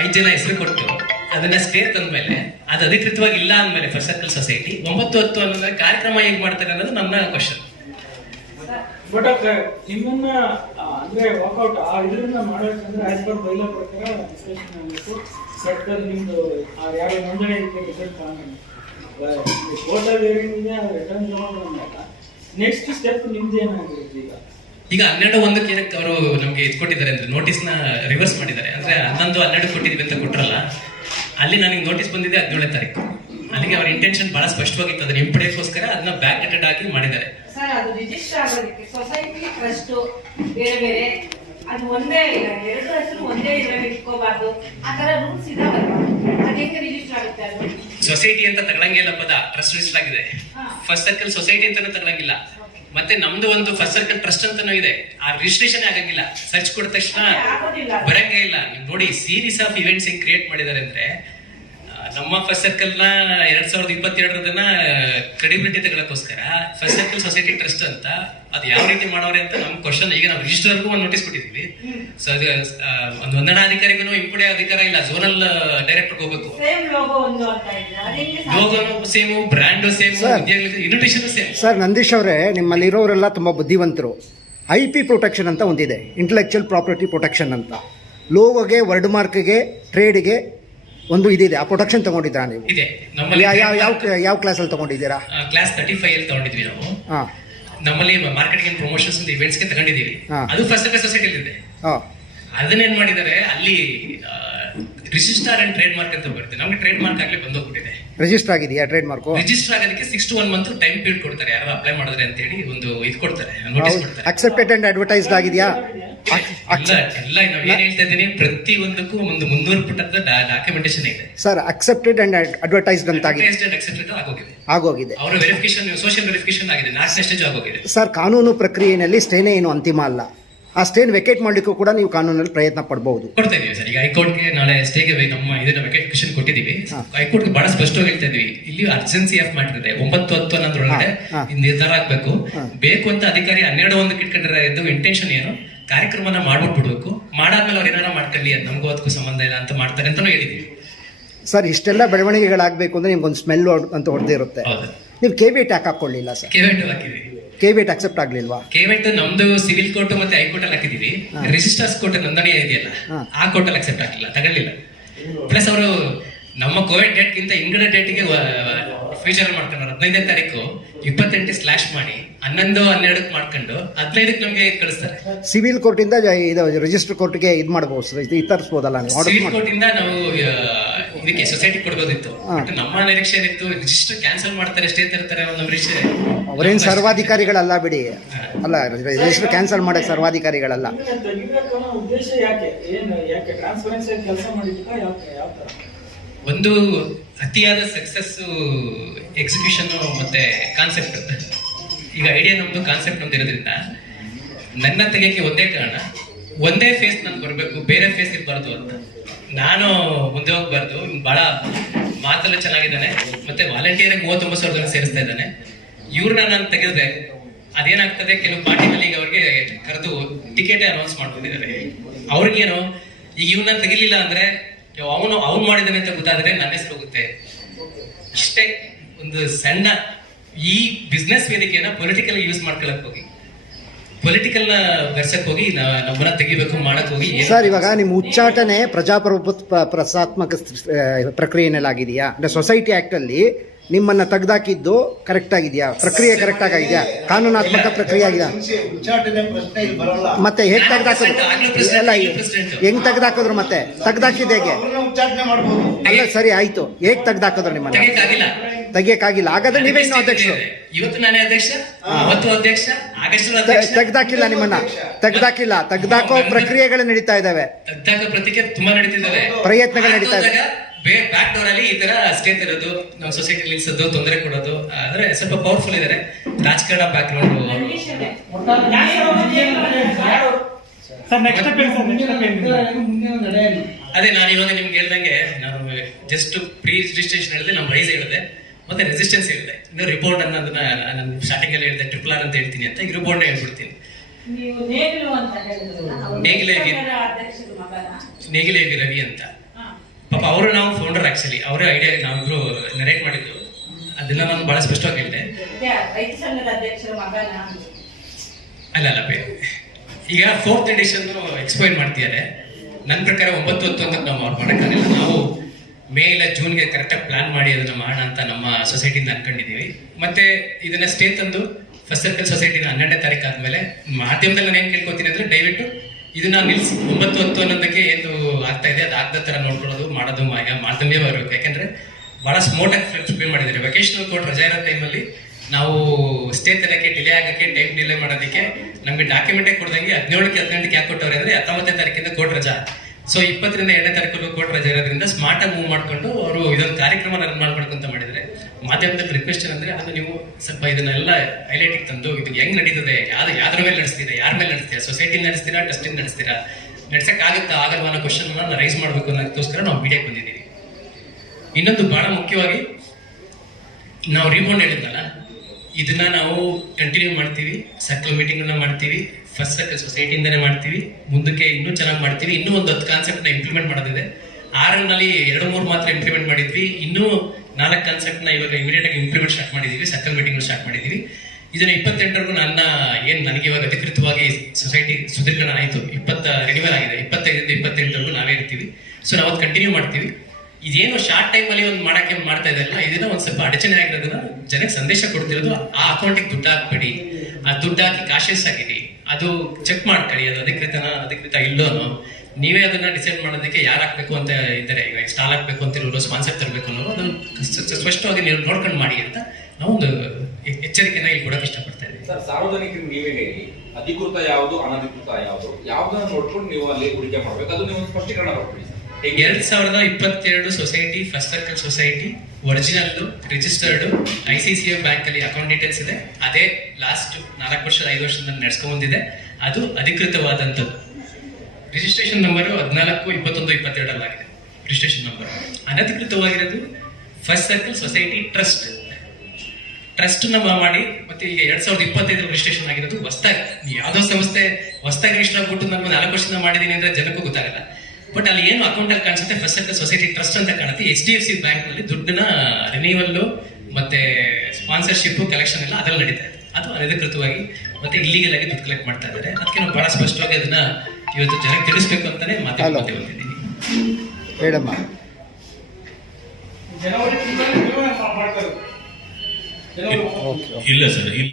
5 ಜನ ಹೆಸರು ಕೊಟ್ಟು ಅದನ್ನ ಸ್ಟೇಟ್ ಅಂದ್ಮೇಲೆ ಅದು ಅಧಿಕೃತವಾಗಿ ಇಲ್ಲ ಅಂದ್ಮೇಲೆ ಫಸ್ಟ್ ಸರ್ಕಲ್ ಸೊಸೈಟಿ 9-10 ಅನ್ನೋದು ಕಾರ್ಯಕ್ರಮ ಹೇಗ್ ಮಾಡ್ತಾರೆ ಅನ್ನೋದು ನನ್ನ ಕ್ವಶನ್. ಬಟ್ ನಿಮ್ಮನ್ನ ಅಂದ್ರೆ ವಾಕೌಟ್ ಆ ಇದನ್ನ ಮಾಡಬೇಕಂದ್ರೆ ಆಸ್ ಪರ್ ಬೈಲಾ ಪ್ರಕಾರ ಡಿಸ್ಕಷನ್ ಆಗಬೇಕು. ಬಟ್ ನಿಮ್ದು ಯಾವ ನೋಂದಣಿ ರಿಸಲ್ಟ್ ಟೋಟಲ್ ಏನಿದೆ ರಿಟರ್ನ್ ತಗೊಂಡ್ರೆ ನೆಕ್ಸ್ಟ್ ಸ್ಟೆಪ್ ನಿಮ್ದು ಏನಾಗಿರುತ್ತೆ? ಈಗ 12-1ಕ್ಕೆ ಏನಕ್ಕೆ ಅವರು ನಮ್ಗೆ ಇದು ಕೊಟ್ಟಿದ್ದಾರೆ ಅಂದ್ರೆ, ನೋಟಿಸ್ ನ ರಿವರ್ಸ್ ಮಾಡಿದ್ದಾರೆ. ಅಂದ್ರೆ 11-12 ಕೊಟ್ಟಿದ್ವಿ ಅಂತ ಕೊಟ್ರಲ್ಲ, ಅಲ್ಲಿ ನನಗೆ ನೋಟಿಸ್ ಬಂದಿದೆ 17ನೇ ತಾರೀಕು. ಅಲ್ಲಿಗೆ ಅವ್ರ ಇಂಟೆನ್ಷನ್ ಬಹಳ ಸ್ಪಷ್ಟವಾಗಿತ್ತು, ಅದನ್ನ ಹಿಂಪಡೆಯೋಕ್ಕೋಸ್ಕರ ಅದನ್ನ ಬ್ಯಾಕ್ ಡೇಟೆಡ್ ಆಗಿ ಮಾಡಿದ್ದಾರೆ. ಸರ್, ಅದು ರಿಜಿಸ್ಟರ್ ಆಗೋದಕ್ಕೆ ಸೊಸೈಟಿ ಟ್ರಸ್ಟ್ ಬೇರೆ ಬೇರೆ, ಅದು ಒಂದೇ ಇಲ್ಲ, 2 ಹೆಸರು ಒಂದೇ ಇದ್ರಲ್ಲಿ ಇಟ್ಕೋಬಾರ್ದು, ಆ ತರ ರೂಲ್ಸ್ ಇದಾವಲ್ಲ, ಅದು ಹೆಂಗೆ ರಿಜಿಸ್ಟರ್ ಆಗುತ್ತೆ? ಅದು ಸೊಸೈಟಿ ಅಂತ ತಗೊಳಂಗಿಲ್ಲ ಪದ, ಟ್ರಸ್ಟ್ ರಿಜಿಸ್ಟರ್ ಆಗಿದೆ. ಫಸ್ಟ್ ಸರ್ಕಲ್ ಸೊಸೈಟಿ ಅಂತಾನೆ ತಗೊಳಂಗಿಲ್ಲ. ಮತ್ತೆ ನಮ್ದು ಒಂದು ಫಸ್ಟ್ ಸರ್ಕಲ್ ಟ್ರಸ್ಟ್ ಅಂತಾನೂ ಇದೆ, ಆ ರಿಜಿಸ್ಟ್ರೇಷನ್ ಆಗಂಗಿಲ್ಲ. ಸರ್ಚ್ ಕೊಡಿದ ತಕ್ಷಣ ಬರಂಗೇ ಇಲ್ಲ. ನೀವು ನೋಡಿ ಸೀರೀಸ್ ಆಫ್ ಇವೆಂಟ್ಸ್ ಹೆಂಗ್ ಕ್ರಿಯೇಟ್ ಮಾಡಿದ್ದಾರೆ ಅಂದ್ರೆ, ನಮ್ಮ ಫಸ್ಟ್ ಸರ್ಕಲ್ ನ 2022 ಕ್ರೆಡಿಬಿಲಿಟಿ ತಗೊಳಕೋಸ್ಕರ ಫಸ್ಟ್ ಸರ್ಕಲ್ ಸೊಸೈಟಿ ಟ್ರಸ್ಟ್ ಅಂತ ಅದು ಯಾವ ರೀತಿ ಮಾಡೋರೆ ಅಂತ ನಮ್ ಕ್ವಶನ್. ಈಗ ನಾವು ರಿಜಿಸ್ಟರ್ಗೂ ಒಂದು ನೋಟಿಸ್ ಕೊಟ್ಟಿದ್ವಿ. ಸೊ ಅದು ಒಂದು ವಂದನಾಧಿಕಾರಿಗೂ ಹಿಂಪಡೆ ಅಧಿಕಾರ ಇಲ್ಲ, ಝೋನಲ್ ಡೈರೆಕ್ಟರ್ ಹೋಗ್ಬೇಕು. ಲೋಗೋನು same, brand same, invitation same. Sir Nandish ಅವರೇ, ನಿಮ್ಮಲ್ಲಿರೋರೆಲ್ಲ ತುಂಬ ಬುದ್ಧಿವಂತರು. IP ಪ್ರೊಟೆಕ್ಷನ್ ಅಂತ ಒಂದಿದೆ, ಇಂಟೆಲೆಕ್ಚುಯಲ್ ಪ್ರಾಪರ್ಟಿ ಪ್ರೊಟೆಕ್ಷನ್ ಅಂತ. ಲೋಗೋಗೆ, ವರ್ಡ್ ಮಾರ್ಕ್ಗೆ, ಟ್ರೇಡ್ಗೆ ಒಂದು ಇದಿದೆ. ಆ ಪ್ರೊಟೆಕ್ಷನ್ ತಗೊಂಡಿದ್ದೀರಾ ನೀವು? ಇದೆ. ಯಾವ ಕ್ಲಾಸಲ್ಲಿ ತಗೊಂಡಿದ್ದೀರಾ? ಕ್ಲಾಸ್ 35 ಅಲ್ಲಿ ತಗೊಂಡಿದ್ವಿ ನಾವು. ಹಾಂ, ನಮ್ಮಲ್ಲಿ ಮಾರ್ಕೆಟಿಂಗ್ ಪ್ರಮೋಷನ್ಸ್ ಇವೆಂಟ್ಸ್ ಗೆ ತಗೊಂಡಿದ್ದೀವಿ. ಅದು ಫಸ್ಟ್ ಸರ್ಕಲ್ ಸೊಸೈಟಿ ಇದೆ. ಹಾಂ, ಅದನ್ನೇನ್ ಮಾಡಿದ್ದಾರೆ, ಅಲ್ಲಿ ರಿಜಿಸ್ಟರ್ ಅಂಡ್ ಟ್ರೇಡ್ ಮಾರ್ಕ್ ಅಂತ ಬರುತ್ತೆ. ನಮ್ಗೆ ಟ್ರೇಡ್ ಮಾರ್ಕ್ ಆಗ್ಲೇ ಬಂದೋಗ್ಬಿಟ್ಟಿದೆ. ರಿಜಿಸ್ಟರ್ ಆಗಿದೆಯಾ ಟ್ರೇಡ್ ಮಾರ್ಕು? ರಿಜಿಸ್ಟರ್ ಆಗೋದಕ್ಕೆ 6 to 1 ಮಂತ್ ಟೈಮ್ ಪೀರಿಯಡ್ ಕೊಡ್ತಾರೆ. ಯಾರು ಅಪ್ಲೈ ಮಾಡಿದ್ರೆ ಅಂತ ಹೇಳಿ ಒಂದು ಇದು ಕೊಡ್ತಾರೆ, ನೋಟಿಸ್ ಕೊಡ್ತಾರೆ. ಅಕ್ಸೆಪ್ಟೆಡ್ ಅಂಡ್ ಅಡ್ವರ್ಟೈಸ್ಡ್ ಆಗಿದೆಯಾ? ಎಲ್ಲ ನಾವು ಏನ್ ಹೇಳ್ತಾ ಇದ್ದೀನಿ, ಪ್ರತಿ ಒಂದಕ್ಕೂ ಒಂದು 300 ಪುಟದ ಡಾಕ್ಯುಮೆಂಟೇಶನ್ ಇದೆ ಸರ್. ಅಕ್ಸೆಪ್ಟೆಡ್ ಅಂಡ್ ಅಡ್ವರ್ಟೈಸ್ಡ್ ಅಂತ ಆಗಿದೆ, ಅಕ್ಸೆಪ್ಟೆಡ್ ಆಗೋಗಿದೆ. ಅವರ ವೆರಿಫಿಕೇಶನ್, ಸೋಷಿಯಲ್ ವೆರಿಫಿಕೇಶನ್ ಆಗಿದೆ, 4ನೇ ಸ್ಟೇಜ್ ಆಗೋಗಿದೆ. ಸರ್, ಕಾನೂನು ಪ್ರಕ್ರಿಯೆಯಲ್ಲಿ ಸ್ಟೇನೇ ಏನು ಅಂತಿಮ ಅಲ್ಲ. ಆ ಸ್ಟೇನ್ ವೆಕೇಟ್ ಮಾಡಲಿಕ್ಕೂ ಕೂಡ ನೀವು ಕಾನೂನಲ್ಲಿ ಪ್ರಯತ್ನ ಪಡಬಹುದು. ಕೊಡ್ತಾ ಇದೀವಿ ಸರ್. ಈಗ ಹೈಕೋರ್ಟ್ಗೆ ನಾಳೆ ಸ್ಟೇಗೆ ನಮ್ಮ ಇದನ್ನ ವೆಕೇಷನ್ ಕೊಟ್ಟಿದ್ದೀವಿ. ಹೈಕೋರ್ಟ್ಗೆ ಬಹಳ ಸ್ಪಷ್ಟವಾಗಿ ಹೇಳ್ತಾ ಇದೀವಿ, ಇಲ್ಲಿ ಅರ್ಜೆನ್ಸಿ ಆಫ್ ಮಾಡಿದ್ರೆ 9-10 ಅನ್ನೋದ್ರೊಳಗಡೆ ನಿರ್ಧಾರ ಆಗ್ಬೇಕು. ಬೇಕು ಅಂತ ಅಧಿಕಾರಿ 12-1 ಇಟ್ಕೊಂಡಿರೋ ಇದು ಇಂಟೆನ್ಷನ್ ಏನು, ಕಾರ್ಯಕ್ರಮನ ಮಾಡ್ಬಿಟ್ಬಿಡ್ಬೇಕು. ಮಾಡಾದ್ಮೇಲೆ ಅವ್ರು ಏನಾರ ಮಾಡ್ಕೊಳ್ಳಿ, ಅದು ನಮಗೂ ಅದಕ್ಕೂ ಸಂಬಂಧ ಇಲ್ಲ ಅಂತ ಮಾಡ್ತಾರೆ ಅಂತಾನು ಹೇಳಿದೀವಿ. ಸರ್, ಇಷ್ಟೆಲ್ಲ ಬೆಳವಣಿಗೆಗಳಾಗಬೇಕು ಅಂದ್ರೆ ನಿಮ್ಗೊಂದು ಸ್ಮೆಲ್ ಅಂತ ಹೊಡೆದಿರುತ್ತೆ. ಹೌದು. ನೀವು ಕೆವಿಯಟ್ ಯಾಕೆ ಹಾಕೊಳ್ಳಿಲ್ಲ ಸರ್? ಕೆವೆಟ್ ಹಾಕಿದೀವಿ. Caveat accept ಆಗ್ಲಿಲ್ವಾ? ಕೆವೆಟ್ ನಮ್ದು ಸಿವಿಲ್ ಕೋರ್ಟ್ ಮತ್ತೆ ಹೈಕೋರ್ಟ್ ಅಲ್ಲಿ ಹಾಕಿದೀವಿ. ರಿಜಿಸ್ಟರ್ಸ್ ಕೋರ್ಟ್ ನೋಂದಣಿ ಇದೆಯಲ್ಲ, ಆ ಕೋರ್ಟ್ ಅಲ್ಲಿ ಅಕ್ಸೆಪ್ಟ್ ಆಗಿಲ್ಲ, ತಗೊಳ್ಳಿಲ್ಲ. ಪ್ಲಸ್ ಅವರು ನಮ್ಮ ಕೋವಿಡ್ ಡೇಟ್ ಗಿಂತ ಹಿಂಗಡೆ ಡೇಟ್ಗೆ ಫ್ಯೂಚರ್ ಮಾಡ್ಕೊಂಡ್ರು. 15ನೇ ತಾರೀಕು 28 ಸ್ಲಾಶ್ ಮಾಡಿ 11-12 ಮಾಡ್ಕೊಂಡು 15ಕ್ಕೆ ನಮ್ಗೆ ಕಳಿಸ್ತಾರೆ. ಸಿವಿಲ್ ಕೋರ್ಟ್ ಇಂದ ಇದು ರಿಜಿಸ್ಟರ್ ಕೋರ್ಟ್ಗೆ ಇದು ಮಾಡಬಹುದು ಸರ್, ಇದು ತರಿಸಬಹುದಲ್ಲ ನೀವು? ಸಿವಿಲ್ ಕೋರ್ಟ್ ಇಂದ ನಾವು ಇದಕ್ಕೆ ಸೊಸೈಟಿ ಕೊಡ್ಬೋದಿತ್ತು. ಬಟ್ ನಮ್ಮ ನಿರೀಕ್ಷೆ ಏನಿತ್ತು, ರಿಜಿಸ್ಟರ್ ಕ್ಯಾನ್ಸಲ್ ಮಾಡ್ತಾರೆ, ಸ್ಟೇ ತರ್ತಾರೆ ಅನ್ನೋ ನಮ್ಮ ನಿರೀಕ್ಷೆ. ಅವರೇನು ಸರ್ವಾಧಿಕಾರಿಗಳಲ್ಲ ಬಿಡಿ. ಅಲ್ಲ, ರಿಜಿಸ್ಟರ್ ಕ್ಯಾನ್ಸಲ್ ಮಾಡಕ್ಕೆ ಸರ್ವಾಧಿಕಾರಿಗಳಲ್ಲ. ತೆಗಿಬೇಕು ಅನ್ನೋ ಉದ್ದೇಶ ಯಾಕೆ? ಯಾಕೆ ಟ್ರಾನ್ಸ್ಪರೆನ್ಸಿ ಕೆಲಸ ಮಾಡಿದ್ದಕ್ಕ? ಯಾವ ತರ? ಒಂದು ಅತಿಯಾದ ಸಕ್ಸಸ್ ಎಕ್ಸಿಕ್ಯೂಷನ್ ಮತ್ತೆ ಕಾನ್ಸೆಪ್ಟ್. ಈಗ ಐಡಿಯಾ ನಮ್ದು, ಕಾನ್ಸೆಪ್ಟ್ ನಮ್ದು ಇರೋದ್ರಿಂದ ನನ್ನ ತೆಗೆಯಕ್ಕೆ ಒಂದೇ ಕಾರಣ, ಒಂದೇ ಫೇಸ್ ನನ್ಗೆ ಬರಬೇಕು, ಬೇರೆ ಫೇಸ್ ಇರಬಾರ್ದು ಅಂತ. ನಾನು ಮುಂದೆ ಹೋಗ್ಬಾರ್ದು. ಬಹಳ ಮಾತೆಲ್ಲ ಚೆನ್ನಾಗಿದ್ದಾನೆ, ಮತ್ತೆ ವಾಲಂಟಿಯರ್ 39,000 ಜನ ಸೇರಿಸ್ತಾ ಇದ್ದಾನೆ. ಇವ್ರನ್ನ ನಾನು ತೆಗೆದ್ರೆ ಅದೇನಾಗ್ತದೆ, ಕೆಲವು ಪಾರ್ಟಿನಲ್ಲಿ ಈಗ ಅವ್ರಿಗೆ ಕರೆದು ಟಿಕೆಟ್ ಅನೌನ್ಸ್ ಮಾಡ್ಕೊಂಡಿದ್ದಾರೆ. ಅವ್ರಿಗೇನು, ಈಗ ಇವನ್ನ ತೆಗಿಲಿಲ್ಲ ಅಂದ್ರೆ ಅವ್ನು ಮಾಡಿದಾನೆ ಅಂತ ಗೊತ್ತಾದ್ರೆ ನನ್ನ ಹೆಸರು ಹೋಗುತ್ತೆ. ಇಷ್ಟೇ ಒಂದು ಸಣ್ಣ ಈ ಬಿಸ್ನೆಸ್ ವೇದಿಕೆಯನ್ನ ಪೊಲಿಟಿಕಲ್ ಯೂಸ್ ಮಾಡ್ಕೊಳಕ್ ಹೋಗಿ, ಪೊಲಿಟಿಕಲ್ ನ ಬೆರ್ಸಕ್ ಹೋಗಿ ನಮ್ಮನ್ನ ತೆಗಿಬೇಕು ಮಾಡಕ್ ಹೋಗಿ. ಸರ್, ಇವಾಗ ನಿಮ್ಮ ಉಚ್ಚಾಟನೆ ಪ್ರಜಾಪ್ರಭುತ್ವ ಪ್ರಕ್ರಿಯೆನಲ್ಲಿ ಆಗಿದೆಯಾ? ಅಂದ್ರೆ ಸೊಸೈಟಿ ಆಕ್ಟ್ ಅಲ್ಲಿ ನಿಮ್ಮನ್ನ ತೆಗೆದಾಕಿದ್ದು ಕರೆಕ್ಟ್ ಆಗಿದೆಯಾ? ಪ್ರಕ್ರಿಯೆ ಕರೆಕ್ಟ್ ಆಗಿದೆಯಾ? ಕಾನೂನಾತ್ಮಕ ಪ್ರಕ್ರಿಯೆ ಆಗಿದೆಯಾ? ಮತ್ತೆ ಹೇಗೆ ತೆಗೆದಾಕಿದ್ರು? ಎಲ್ಲ ಹೆಂಗ್ ತೆಗೆದಾಕಿದ್ರು? ಮತ್ತೆ ತೆಗೆದಾಕಿದ್ದು ಹೇಗೆ? ಅಲ್ಲ, ಸರಿ ಆಯ್ತು, ಹೇಗ್ ತೆಗೆದಾಕಿದ್ರು ನಿಮ್ಮನ್ನ? ತೆಗಿಯಕ್ಕಾಗಿಲ್ಲ. ಹಾಗಾದ್ರೆ ನೀವೇ ಇನ್ನೂ ಅಧ್ಯಕ್ಷರು. ಇವತ್ತು ನಾನೇ ಅಧ್ಯಕ್ಷ, ಅವತ್ತು ಅಧ್ಯಕ್ಷ, ತೆಗೆದಾಕಿಲ್ಲ ನಿಮ್ಮನ್ನ, ತೆಗೆದಾಕಿಲ್ಲ. ತೆಗೆದಾಕೋ ಪ್ರಕ್ರಿಯೆಗಳು ನಡೀತಾ ಇದಾವೆ, ತೆಗೆದಾಕೋ ಪ್ರಕ್ರಿಯೆ ತುಂಬಾ ನಡೀತಿದ್ದಾವೆ, ಪ್ರಯತ್ನಗಳು ನಡೀತಾ ಇದೆ. ಬ್ಯಾಕ್ ಡೋರ್ ಅಲ್ಲಿ ಈ ತರ ಸ್ಟೇ ತರೋದು, ನಮ್ಮ ಸೊಸೈಟಿ ನಿಲ್ಸೋದು, ತೊಂದರೆ ಕೊಡೋದು, ಅಂದ್ರೆ ಸ್ವಲ್ಪ ಪವರ್ಫುಲ್ ಇದಾರೆ. ರಾಜಕಾರಣ ಬ್ಯಾಕ್ ಗ್ರೌಂಡ್. ಅದೇ ನಾನು ಇವಾಗ ನಿಮ್ಗೆ ಹೇಳ್ದಂಗೆ, ನಾನು ಜಸ್ಟ್ ಪ್ರೀ ರಿಜಿಸ್ಟ್ರೇಷನ್ ಹೇಳಿದೆ, ನಮ್ಮ ರೈಸ್ ಹೇಳಿದೆ, ಮತ್ತೆ ರೆಸಿಸ್ಟೆನ್ಸ್ ಹೇಳಿದೆ. ಇನ್ನು ರಿಬೋರ್ಡ್ ಅನ್ನೋದನ್ನ ನಾನು ಸ್ಟಾರ್ಟಿಂಗ್ ಅಲ್ಲಿ ಹೇಳಿದೆ, RRR ಅಂತ ಹೇಳ್ತೀನಿ ಅಂತ. ಈಗ ರಿಬೋರ್ಡ್ ಹೇಳ್ಬಿಡ್ತೀನಿ. ನೇಗಿಲೇವಿ ರವಿ ಅಂತ. ಪಾಪ ಅವರು, ನಾವು ಫೌಂಡರ್ ಆಕ್ಚುಲಿ, ಅವರ ಐಡಿಯಾ ನಾವಿಬ್ರು ನರೇಟ್ ಮಾಡಿದ್ದು. ಅದನ್ನ ನಾನು ಬಹಳ ಸ್ಪಷ್ಟವಾಗಿ ಹೇಳಿದೆ. ಅಲ್ಲ ಈಗ 4th ಎಡಿಷನ್ ಎಕ್ಸ್ಪೈರ್ ಮಾಡ್ತಿದ್ದಾರೆ. ನನ್ನ ಪ್ರಕಾರ 9-10 ನಾವು ಅವ್ರು ಮಾಡೋಕ್ಕಾಗಲ್ಲ. ನಾವು ಮೇ ಇಲ್ಲ ಜೂನ್ಗೆ ಕರೆಕ್ಟಾಗಿ ಪ್ಲಾನ್ ಮಾಡಿ ಅದನ್ನ ಮಾಡೋಣ ಅಂತ ನಮ್ಮ ಸೊಸೈಟಿಯಿಂದ ಅನ್ಕೊಂಡಿದೀವಿ. ಮತ್ತೆ ಇದನ್ನ ಸ್ಟೇ ತಂದು ಫಸ್ಟ್ ಸರ್ಕಲ್ ಸೊಸೈಟಿನ 12ನೇ ತಾರೀಕು ಆದ್ಮೇಲೆ ಮಾಧ್ಯಮದಲ್ಲಿ ನಾನು ಏನ್ ಕೇಳ್ಕೊತೀನಿ ಅಂದ್ರೆ, ದಯವಿಟ್ಟು ಇದನ್ನ ನಿಲ್ಸಿ 9-10 ಅನ್ನೋದಕ್ಕೆ ಏನು ಆಗ್ತಾ ಇದೆ ಅದು ಆಗದ ತರ ನೋಡ್ಕೊಳ್ಳೋದು ಮಾಡೋದು ಮಾಧ್ಯಮವೇ ಬರಬೇಕು. ಯಾಕಂದ್ರೆ ಬಹಳ ಸ್ಮೂತ್ ಆಗಿ ಫ್ಲೆಕ್ಸಿಬಲ್ ಮಾಡಿದ್ದಾರೆ. ವೆಕೇಶನಲ್ ಕೋರ್ಟ್ ರಜಾ ಇರೋ ಟೈಮಲ್ಲಿ ನಾವು ಸ್ಟೇ ತರಕ್ಕೆ ಡಿಲೇ ಆಗಕ್ಕೆ, ಟೈಮ್ ಡಿಲೇ ಮಾಡೋದಕ್ಕೆ ನಮ್ಗೆ ಡಾಕ್ಯುಮೆಂಟೇ ಕೊಡ್ದಂಗೆ 17ಕ್ಕೆ 18ಕ್ಕೆ ಯಾಕೆ ಕೊಟ್ಟವ್ರೆ ಅಂದ್ರೆ 19ನೇ ತಾರೀಕಿಂದ ಕೋರ್ಟ್ ರಜಾ. ಸೊ 20ರಿಂದ 2ನೇ ತಾರೀಕು ಕೋರ್ಟ್ ರಜಾ ಇರೋದ್ರಿಂದ ಸ್ಮಾರ್ಟ್ ಆಗಿ ಮೂವ್ ಮಾಡ್ಕೊಂಡು ಅವರು ಇದೊಂದು ಕಾರ್ಯಕ್ರಮ ರನ್ ಮಾಡ್ಬೇಕಂತ ಮಾಡಿದ್ರೆ, ಮಾಧ್ಯಮದಲ್ಲಿ ರಿಕ್ವೆಸ್ಟ್ ಏನಂದ್ರೆ ಅದನ್ನು ನೀವು ಸ್ವಲ್ಪ ಇದನ್ನೆಲ್ಲ ಹೈಲೈಟಿಗೆ ತಂದು ಇದು ಹೆಂಗ್ ನಡೀತದೆ, ಯಾವ್ದ್ರ ಮೇಲೆ ನಡೆಸ್ತೀರಾ, ಯಾರ ಮೇಲೆ ನಡೆಸ್ತೀರಾ, ಸೊಸೈಟಿ ನಡೆಸ್ತೀರಾ, ಟ್ರಸ್ಟಿಂಗ್ ನಡೆಸ್ತೀರಾ, ನಡ್ಸಕ್ ಆಗಲ್ವಾ ಅನ್ನೋ ಕ್ವಶನ್ ರೈಸ್ ಮಾಡ್ಬೇಕು ಅನ್ನೋದಕ್ಕೋಸ್ಕರ ನಾವು ಮೀಡಿಯಾಕ್ಕೆ ಬಂದಿದ್ದೀವಿ. ಇನ್ನೊಂದು ಬಹಳ ಮುಖ್ಯವಾಗಿ, ನಾವು ರಿಬೋಂಡ್ ಹೇಳಿದ್ನಲ್ಲ, ಇದನ್ನ ನಾವು ಕಂಟಿನ್ಯೂ ಮಾಡ್ತೀವಿ. ಸರ್ಕಲ್ ಮೀಟಿಂಗ್ ಮಾಡ್ತೀವಿ, ಫಸ್ಟ್ ಸರ್ಕಲ್ ಸೊಸೈಟಿಯಿಂದನೇ ಮಾಡ್ತೀವಿ, ಮುಂದಕ್ಕೆ ಇನ್ನೂ ಚೆನ್ನಾಗಿ ಮಾಡ್ತೀವಿ. ಇನ್ನೂ ಒಂದು 10 ಕಾನ್ಸೆಪ್ಟ್ ನ ಇಂಪ್ಲಿಮೆಂಟ್ ಮಾಡೋದಿದೆ. 6ರಲ್ಲಿ 2-3 ಮಾತ್ರ ಇಂಪ್ಲಿಮೆಂಟ್ ಮಾಡಿದ್ವಿ. ಇನ್ನೂ 4 ಕಾನ್ಸೆಪ್ಟ್ ನ ಇವಾಗ ಇಮಿಡಿಯೇಟ್ ಆಗಿ ಇಂಪ್ಲಿಮೆಂಟ್ ಸ್ಟಾರ್ಟ್ ಮಾಡಿದೀವಿ. ಸರ್ಕಲ್ ಮೀಟಿಂಗ್ ಸ್ಟಾರ್ಟ್ ಮಾಡಿದೀವಿ. ಇದನ್ನ 28ವರೆಗೂ ನನಗೆ ಇವಾಗ ಅಧಿಕೃತವಾಗಿ ಸೊಸೈಟಿ ಸುದೀರ್ಘ ಆಯ್ತು, ರಿನಿವಲ್ ಆಗಿದೆ. 25ರಿಂದ 28ವರೆಗೂ ನಾವೇ ಇರ್ತೀವಿ. ಸೊ ನಾವು ಅದು ಕಂಟಿನ್ಯೂ ಮಾಡ್ತೀವಿ. ಇದೇನು ಶಾರ್ಟ್ ಟೈಮ್ ಅಲ್ಲಿ ಒಂದು ಮಾಡಕ್ಕೆ ಮಾಡ್ತಾ ಇದೆಲ್ಲ, ಇದನ್ನ ಒಂದ್ ಸ್ವಲ್ಪ ಅಡಚಣೆ ಆಗಿರೋದನ್ನ ಜನಕ್ಕೆ ಸಂದೇಶ ಕೊಡ್ತಿರೋದು, ಆ ಅಕೌಂಟಿಗೆ ದುಡ್ಡು ಹಾಕ್ಬೇಡಿ, ಆ ದುಡ್ಡು ಹಾಕಿ ಕಾಶಿಯಸ್ ಆಗಿದೆ, ಅದು ಚೆಕ್ ಮಾಡ್ಕೊಳ್ಳಿ, ಅದು ಅಧಿಕೃತ ಇಲ್ಲೋನು, ನೀವೇ ಅದನ್ನ ಡಿಸೈಡ್ ಮಾಡೋದಕ್ಕೆ ಯಾರು ಹಾಕ್ಬೇಕು ಅಂತ ಇದ್ದಾರೆ. ಈಗ ಸ್ಟಾಲ್ ಹಾಕ್ಬೇಕು ಅಂತ ಇರೋರು, ಸ್ಪಾನ್ಸರ್ ತರಬೇಕು ಅನ್ನೋರು ಅದನ್ನು ಸ್ಪಷ್ಟವಾಗಿ ನೀವು ನೋಡ್ಕೊಂಡು ಮಾಡಿ ಅಂತ ನಾವೊಂದು ಎಚ್ಚರಿಕೆನ ಇಲ್ಲಿ ಕೊಡೋಕೆ ಇಷ್ಟಪಡ್ತಾ ಇದ್ದೀವಿ. ಸರ್, ಸಾರ್ವಜನಿಕರಿಗೆ ನೀವೇ ಹೇಳಿ, ಅಧಿಕೃತ ಯಾವುದು ಅನಧಿಕೃತ ಯಾವುದು ಯಾವ್ದನ್ನ ನೋಡ್ಕೊಂಡು ನೀವು ಅಲ್ಲಿ ಹೂಡಿಕೆ ಮಾಡ್ಬೇಕು, ಅದು ನೀವು ಒಂದು ಸ್ಪಷ್ಟೀಕರಣ ಕೊಡ್ಬಿಡಿ sir. 2022 society first circle society original registered ICICI bank ಅಲ್ಲಿ ಅಕೌಂಟ್ ಡೀಟೇಲ್ಸ್ ಇದೆ. ಅದೇ ಲಾಸ್ಟ್ 4 ವರ್ಷ 5 ವರ್ಷದಿಂದ ನಡೆಸ್ಕೊಂಡ್ ಬಂದಿದೆ. ಅದು ಅಧಿಕೃತವಾದಂಥದ್ದು. ರಿಜಿಸ್ಟ್ರೇಷನ್ ನಂಬರ್ 14, 21, 22 ಅಲ್ಲಾಗಿದೆ ರಿಜಿಸ್ಟ್ರೇಷನ್ ನಂಬರ್. ಅನಧಿಕೃತವಾಗಿರೋದು ಫಸ್ಟ್ ಸರ್ಕಲ್ ಸೊಸೈಟಿ ಟ್ರಸ್ಟ್ ಮಾಡಿ ಮತ್ತೆ ಈಗ 2025 ರಿಜಿಸ್ಟ್ರೇಷನ್ ಆಗಿರೋದು ಹೊಸದಾಗಿ. ಯಾವ್ದೋ ಸಂಸ್ಥೆ ಹೊಸದಾಗಿ ರಿಜಿಸ್ಟರ್ ಆಗ್ಬಿಟ್ಟು ನಾನು 4 ವರ್ಷದಿಂದ ಮಾಡಿದೀನಿ ಅಂದ್ರೆ ಜನಕ್ಕೂ ಗೊತ್ತಾಗಲ್ಲ. ಬಟ್ ಅಲ್ಲಿ ಏನು ಅಕೌಂಟ್ ಅಲ್ಲಿ ಕಾಣಿಸುತ್ತೆ ಫಸ್ಟ್ ಸರ್ಕಲ್ ಸೊಸೈಟಿ ಟ್ರಸ್ಟ್ ಅಂತ ಕಾಣುತ್ತೆ. HDFC ಬ್ಯಾಂಕ್ ನಲ್ಲಿ ದುಡ್ಡನ್ನ ರಿನ್ಯೂವಲ್ ಮತ್ತೆ ಸ್ಪಾನ್ಸರ್ಶಿಪ್ ಕಲೆಕ್ಷನ್ ಎಲ್ಲ ಅದರಲ್ಲಿ ನಡೀತಾ ಇದೆ. ಅದು ಅನಧಿಕೃತವಾಗಿ ಮತ್ತೆ ಇಲ್ಲಿಗಲ್ ಆಗಿ ದುಡ್ಡು ಕಲೆಕ್ಟ್ ಮಾಡ್ತಾ ಇದ್ದಾರೆ. ಅದಕ್ಕೆ ನಾವು ಬಹಳ ಸ್ಪಷ್ಟವಾಗಿ ಅದನ್ನ ಇವತ್ತು ಜನಕ್ಕೆ ತಿಳಿಸ್ಬೇಕು ಅಂತಾನೆ ಮಾತಾಡ್ತಾ ಬಂದಿದ್ದೀನಿ. ಹೇಳಮ್ಮ. ಜನವರಿ ತಿಂಗಳಲ್ಲಿ ನೀವೇ ಮಾಡ್ತಾರೆ. ಇಲ್ಲ ಸರ್.